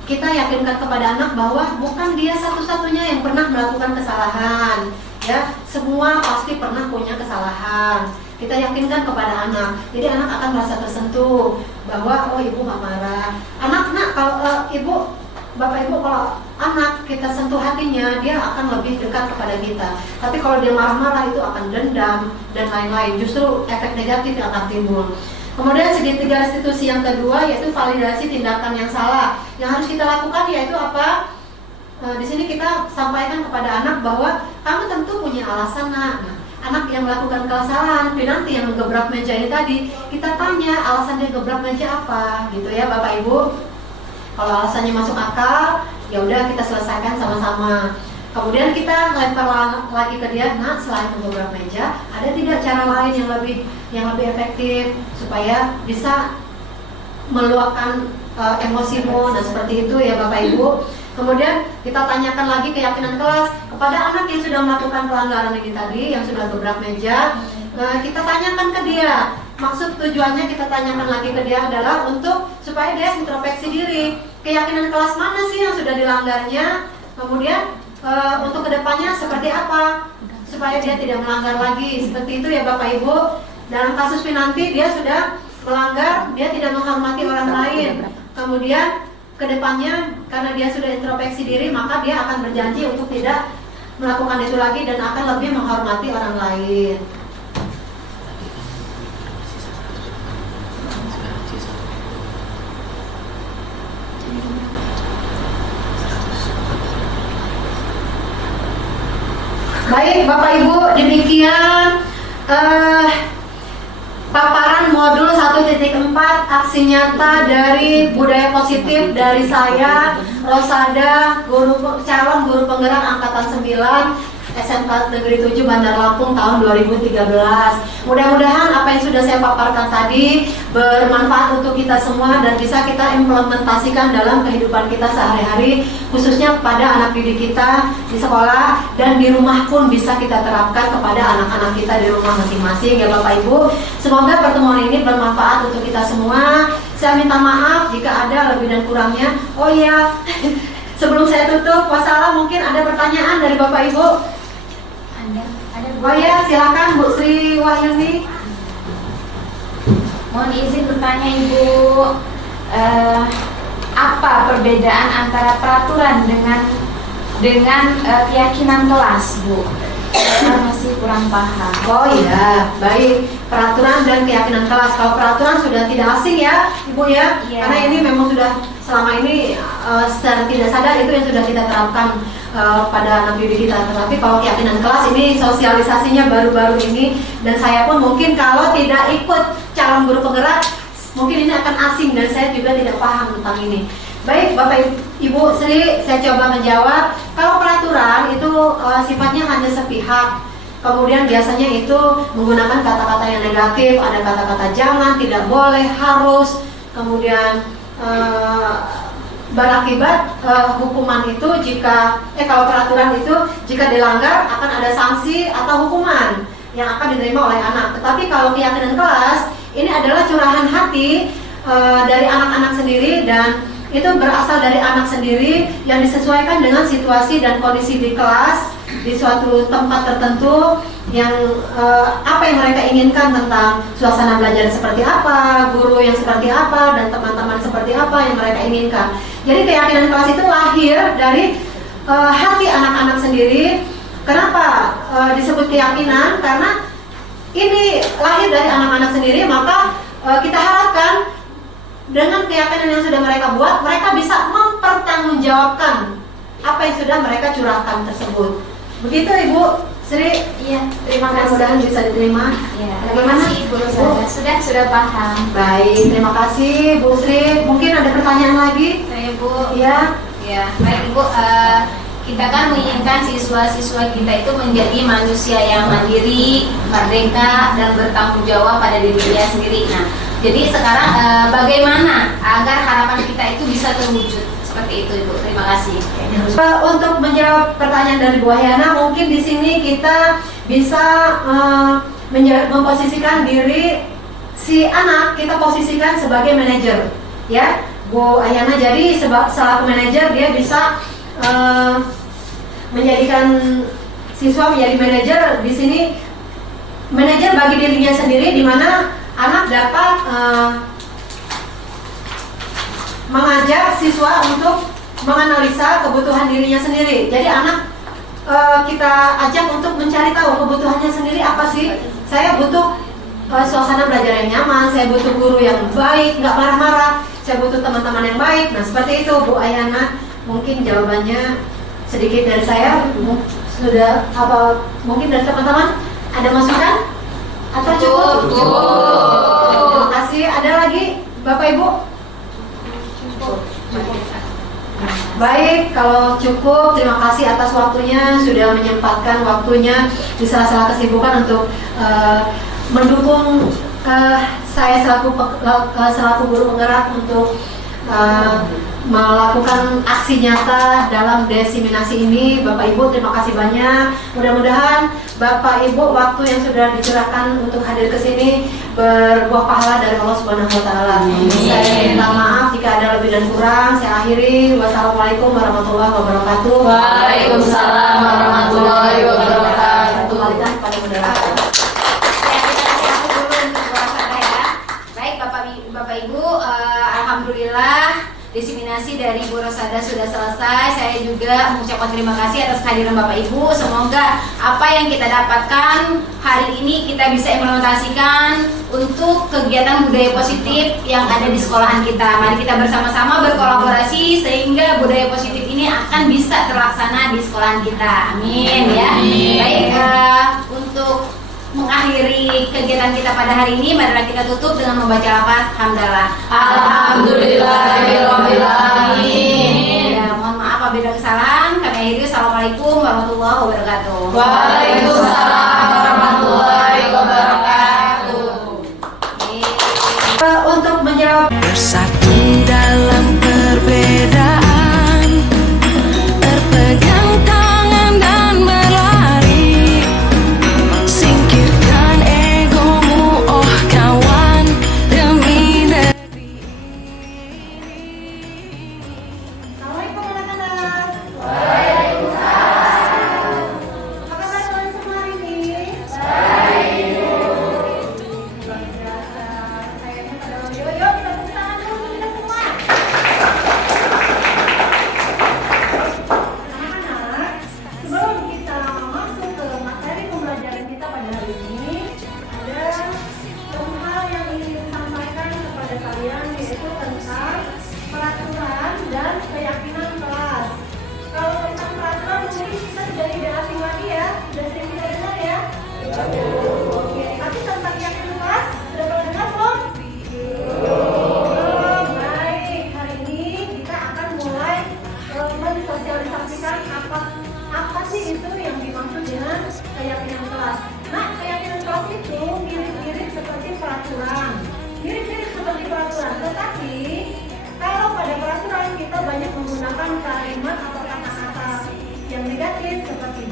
kita yakinkan kepada anak bahwa bukan dia satu-satunya yang pernah melakukan kesalahan. Ya, semua pasti pernah punya kesalahan. Kita yakinkan kepada anak, jadi anak akan merasa tersentuh bahwa oh ibu gak marah. Anak kalau ibu, bapak ibu, kalau anak kita sentuh hatinya, dia akan lebih dekat kepada kita. Tapi kalau dia marah-marah, itu akan dendam dan lain-lain. Justru efek negatif yang akan timbul. Kemudian segitiga restitusi yang kedua, yaitu validasi tindakan yang salah. Yang harus kita lakukan yaitu apa? Di sini kita sampaikan kepada anak bahwa kamu tentu punya alasan, nak. Anak yang melakukan kesalahan, Pinanti yang menggebrak meja ini tadi, kita tanya alasan dia gebrak meja apa, gitu ya Bapak Ibu. Kalau alasannya masuk akal, ya udah kita selesaikan sama-sama. Kemudian kita lempar lagi ke dia, nak, selain menggebrak meja, ada tidak cara lain yang lebih efektif supaya bisa meluapkan emosimu, dan seperti itu ya Bapak Ibu. Kemudian kita tanyakan lagi keyakinan kelas kepada anak yang sudah melakukan pelanggaran ini tadi, yang sudah gebrak meja. Kita tanyakan ke dia. Maksud tujuannya kita tanyakan lagi ke dia adalah untuk supaya dia introspeksi diri. Keyakinan kelas mana sih yang sudah dilanggarnya? Kemudian untuk kedepannya seperti apa supaya dia tidak melanggar lagi. Seperti itu ya Bapak Ibu. Dalam kasus Pinanti dia sudah melanggar, dia tidak menghormati orang lain. Kemudian kedepannya karena dia sudah introspeksi diri, maka dia akan berjanji untuk tidak melakukan itu lagi dan akan lebih menghormati orang lain. Baik Bapak Ibu, demikian paparan modul 1.4 aksi nyata dari budaya positif dari saya, Rosada, calon guru penggerak angkatan 9 SMK Negeri 7 Bandar Lampung tahun 2013. Mudah-mudahan apa yang sudah saya paparkan tadi bermanfaat untuk kita semua dan bisa kita implementasikan dalam kehidupan kita sehari-hari, khususnya pada anak didik kita di sekolah dan di rumah pun bisa kita terapkan kepada anak-anak kita di rumah masing-masing ya Bapak Ibu. Semoga pertemuan ini bermanfaat untuk kita semua. Saya minta maaf jika ada lebih dan kurangnya. Oh iya, sebelum saya tutup, wassalam, mungkin ada pertanyaan dari Bapak Ibu. Oh ya, silakan Bu Sri Wahyuni. Mohon izin bertanya Ibu, apa perbedaan antara peraturan dengan keyakinan kelas, Bu? Saya masih kurang paham. Oh iya, baik. Peraturan dan keyakinan kelas. Kalau peraturan sudah tidak asing ya, Ibu ya, Iya. karena ini memang sudah sudah selama ini secara tidak sadar itu yang sudah kita terapkan pada anak didik kita. Tetapi kalau keyakinan kelas ini sosialisasinya baru-baru ini, dan saya pun mungkin kalau tidak ikut calon guru penggerak mungkin ini akan asing dan saya juga tidak paham tentang ini. Baik Bapak Ibu Sri, saya coba menjawab. Kalau peraturan itu sifatnya hanya sepihak. Kemudian biasanya itu menggunakan kata-kata yang negatif, ada kata-kata jangan, tidak boleh, harus. Kemudian berakibat hukuman itu jika kalau peraturan itu jika dilanggar akan ada sanksi atau hukuman yang akan diterima oleh anak. Tetapi kalau keyakinan kelas ini adalah curahan hati dari anak-anak sendiri, dan itu berasal dari anak sendiri yang disesuaikan dengan situasi dan kondisi di kelas, di suatu tempat tertentu yang apa yang mereka inginkan tentang suasana belajar seperti apa, guru yang seperti apa, dan teman-teman seperti apa yang mereka inginkan. Jadi keyakinan kelas itu lahir dari hati anak-anak sendiri. Kenapa disebut keyakinan? Karena ini lahir dari anak-anak sendiri, maka kita harapkan dengan keyakinan yang sudah mereka buat, mereka bisa mempertanggungjawabkan apa yang sudah mereka curahkan tersebut. Begitu Ibu Sri? Iya, terima kasih. Mudah-mudahan bisa diterima. Ya, Bagaimana? Bu sudah paham. Baik, terima kasih Bu Sri. Mungkin ada pertanyaan lagi? Saya Bu. Ya. Ya, baik Ibu. Kita kan menginginkan siswa-siswa kita itu menjadi manusia yang mandiri, merdeka, dan bertanggung jawab pada dirinya sendiri. Nah, jadi sekarang bagaimana agar harapan kita itu bisa terwujud? Seperti itu Ibu. Terima kasih. Untuk menjawab pertanyaan dari Bu Ahyana, mungkin di sini kita bisa memposisikan diri si anak, kita posisikan sebagai manajer, ya Bu Ahyana. Jadi selaku manajer dia bisa menjadikan siswa menjadi manajer. Di sini manajer bagi dirinya sendiri, di mana anak dapat mengajak siswa untuk menganalisa kebutuhan dirinya sendiri. Jadi anak kita ajak untuk mencari tahu kebutuhannya sendiri apa sih. Saya butuh suasana belajar yang nyaman, saya butuh guru yang baik, nggak marah-marah, saya butuh teman-teman yang baik. Nah seperti itu Bu Ahyana. Mungkin jawabannya sedikit dari saya. Sudah apa? Mungkin dari teman-teman ada masukan atau cukup? Terima kasih. Ada lagi Bapak Ibu? Baik, kalau cukup, terima kasih atas waktunya, sudah menyempatkan waktunya di sela-sela kesibukan untuk mendukung saya selaku guru penggerak untuk melakukan aksi nyata dalam desiminasi ini. Bapak Ibu terima kasih banyak. Mudah-mudahan Bapak Ibu waktu yang sudah dicurahkan untuk hadir ke sini berbuah pahala dari Allah Subhanahu wa taala. Saya minta maaf jika ada lebih dan kurang. Saya akhiri. Wassalamualaikum warahmatullahi wabarakatuh. Waalaikumsalam warahmatullahi wabarakatuh. Kembalikan kepada moderator. Ya, kita kasih aku dulu untuk puasanya ya. Baik Bapak Ibu, alhamdulillah desiminasi dari Bu Rosada sudah selesai. Saya juga mengucapkan terima kasih atas kehadiran Bapak Ibu. Semoga apa yang kita dapatkan hari ini kita bisa implementasikan untuk kegiatan budaya positif yang ada di sekolahan kita. Mari kita bersama-sama berkolaborasi sehingga budaya positif ini akan bisa terlaksana di sekolahan kita. Amin ya. Baik, untuk mengakhiri kegiatan kita pada hari ini, marilah kita tutup dengan membaca lafaz hamdalah. Alhamdulillahirabbil alamin. Ya, mohon maaf apabila kesalahan. Kami akhiri. Assalamualaikum warahmatullahi wabarakatuh. Waalaikumsalam warahmatullahi wabarakatuh. Untuk menjawab Bersatu dalam perbedaan, berpegang tangan dan berlari. Singkirkan egomu, oh kawan, demi negeri ini.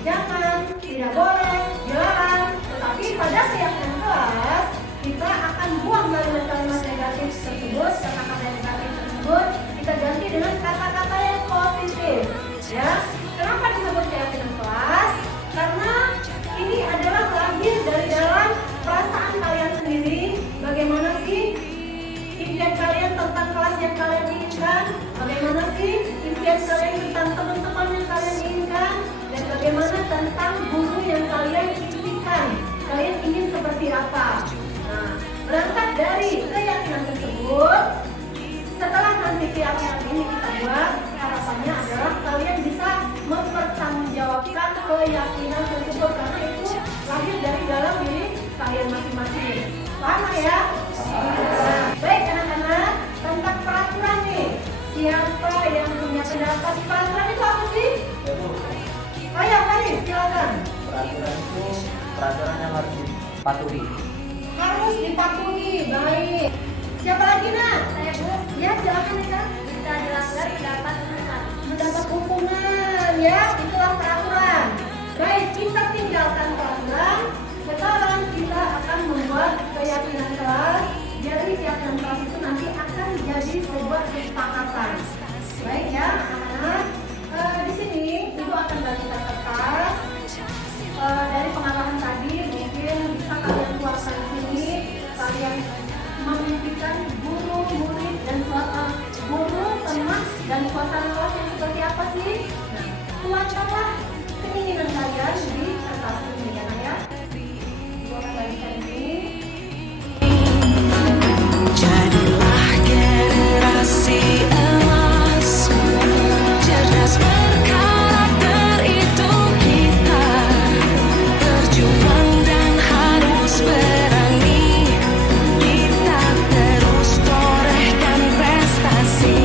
jangan, tidak boleh, dilarang. Tetapi pada keyakinan kelas kita akan buang kalimat-kalimat negatif tersebut, kata-kata negatif tersebut kita ganti dengan kata-kata yang positif. Ya, kenapa disebut keyakinan kelas? Karena ini adalah lahir dari dalam perasaan kalian sendiri. Bagaimana sih impian kalian tentang kelas yang kalian inginkan? Bagaimana sih impian kalian tentang teman-teman yang kalian inginkan? Dan bagaimana tentang guru yang kalian impikan? Kalian ingin seperti apa? Nah, berangkat dari keyakinan tersebut, setelah nanti keyakinan ini kita buat, harapannya adalah kalian bisa mempertanggungjawabkan keyakinan tersebut karena itu lahir dari dalam diri kalian masing-masing. Paham ya? Nah, baik anak-anak, tentang peraturan nih. Siapa yang punya pendapat peraturan itu apa sih? Oh ya, Farid, silakan. Peraturan itu peraturan yang harus dipatuhi. Harus dipatuhi, baik. Siapa lagi, Nak? Saya Bu, Ya, silakan Eka. jika dilanggar mendapat hukuman. Mendapat hukuman, ya, itulah peraturan. Baik, kita tinggalkan peraturan. Sekarang kita akan membuat keyakinan kelas. Jadi keyakinan kelas itu nanti akan jadi sebuah kesepakatan. Baik ya, anak-anak. Di sini Ibu akan bagikan kertas. Dari pengalaman tadi mungkin bisa kalian keluarkan di sini. Kalian memimpikan guru, murid, dan guru, teman, dan suasana kelas yang seperti apa sih? Nah, tuangkanlah keinginan kalian di kertas ini ya, Nak ya. Ibu akan bagikan ini. Jadilah generasi emas, cerdas berkarakter itu kita, berjuang dan harus berani, kita terus torehkan prestasi.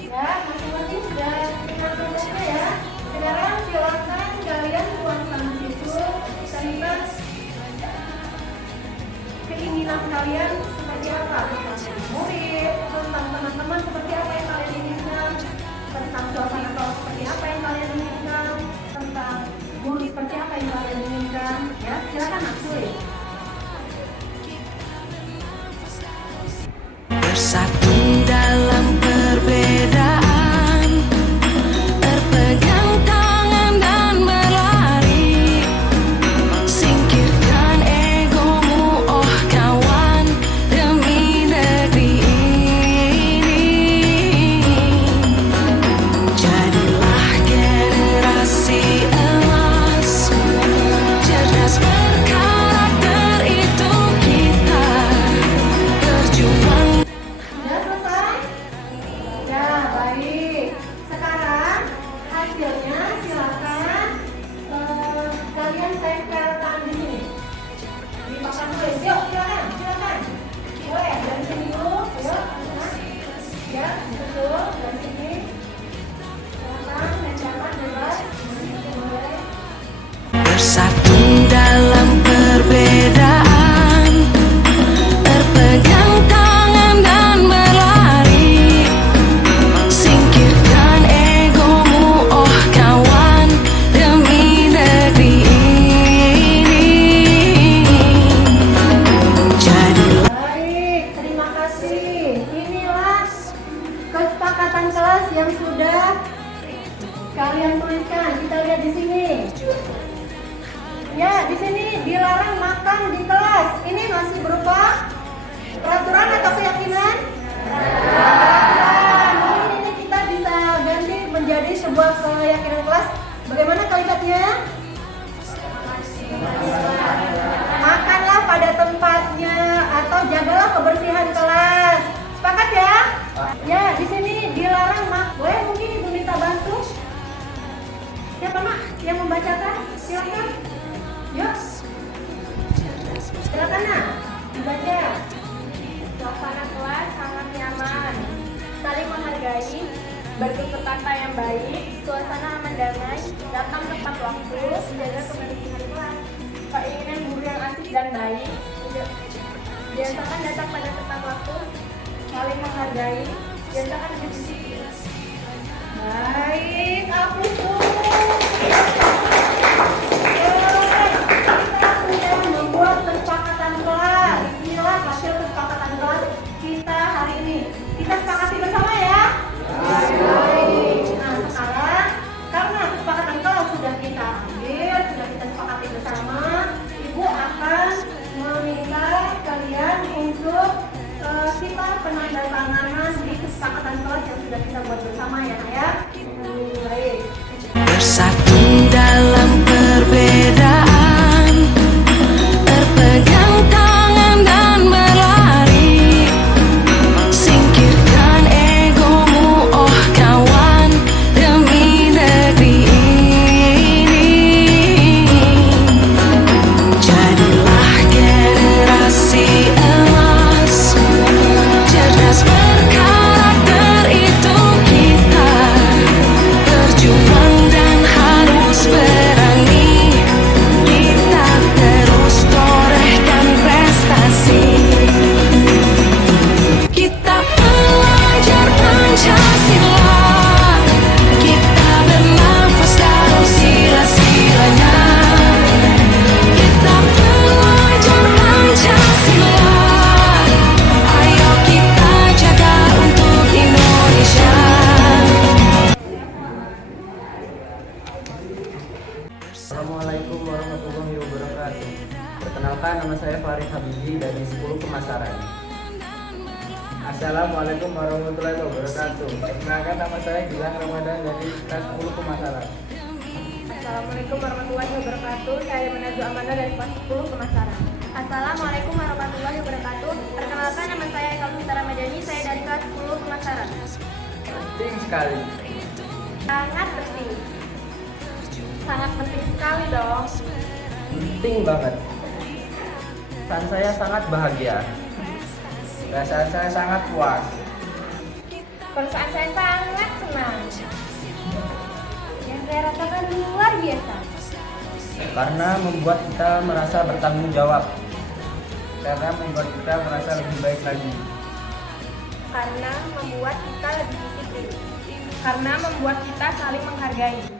Ya, masing-masing sudah dengan tugasnya ya. Sekarang silakan kalian tuangkan di situ tentang keinginan kalian seperti apa, tentang murid, tentang teman-teman seperti apa yang kalian inginkan, tentang suasana kelas seperti apa yang kalian inginkan, tentang guru seperti apa yang kalian inginkan. Ya, silakan Nak tulis. Bersatu dalam perbedaan, berpegang tangan dan berlari, singkirkan egomu oh kawan, demi negeri ini. Jadilah generasi emas, cerdas berkarakter itu kita, berjuang. Sudah selesai? Ya, baik. Sekarang hasilnya silakan kalian tempelkan di sini. Dipasang tulis. Yuk, silakan, silakan. Boleh dari sini dulu. Yuk, nah. Ya, betul. Dari sini. Silakan tempelkan bebas. Boleh. Bersatu dalam perbedaan, berpegang tangan dan berlari, singkirkan egomu oh kawan, demi negeri ini. Jadilah Baik, terima kasih. Inilah kesepakatan kelas yang sudah kalian tuliskan. Kita lihat di sini. Ya, di sini dilarang makan di kelas. Ini masih berupa peraturan atau keyakinan? Peraturan. Mungkin ini kita bisa ganti menjadi sebuah keyakinan kelas. Bagaimana kalimatnya? Makanlah pada tempatnya atau jagalah kebersihan kelas. Sepakat ya? Ya, di sini dilarang boleh mungkin Ibu minta bantu? Siapa Mak yang membacakan? Silakan. Yuk. Silakan Nak, dibaca. Suasana kelas sangat nyaman, saling menghargai, bertutur kata yang baik, suasana aman damai, datang tepat waktu, menjaga kebersihan kelas, keinginan guru yang asik dan baik, biasakan datang pada tepat waktu, saling menghargai, biasakan berdisiplin. Baik, aku tunggu. Assalamualaikum warahmatullahi wabarakatuh. Perkenalkan, nama saya Gilang Ramadan dari kelas 10 Pemasaran. Assalamualaikum warahmatullahi wabarakatuh. Saya Manazul Amanda dari kelas 10 Pemasaran. Assalamualaikum warahmatullahi wabarakatuh. Perkenalkan, nama saya Eka Lustara Madani, saya dari kelas 10 Pemasaran. Penting sekali. Sangat penting. Sangat penting sekali dong. Penting banget. Perasaan saya sangat bahagia. Perasaan saya sangat puas. Perasaan saya sangat senang. Yang saya rasakan luar biasa. Karena membuat kita merasa bertanggung jawab. Karena membuat kita merasa lebih baik lagi. Karena membuat kita lebih disiplin. Karena membuat kita saling menghargai.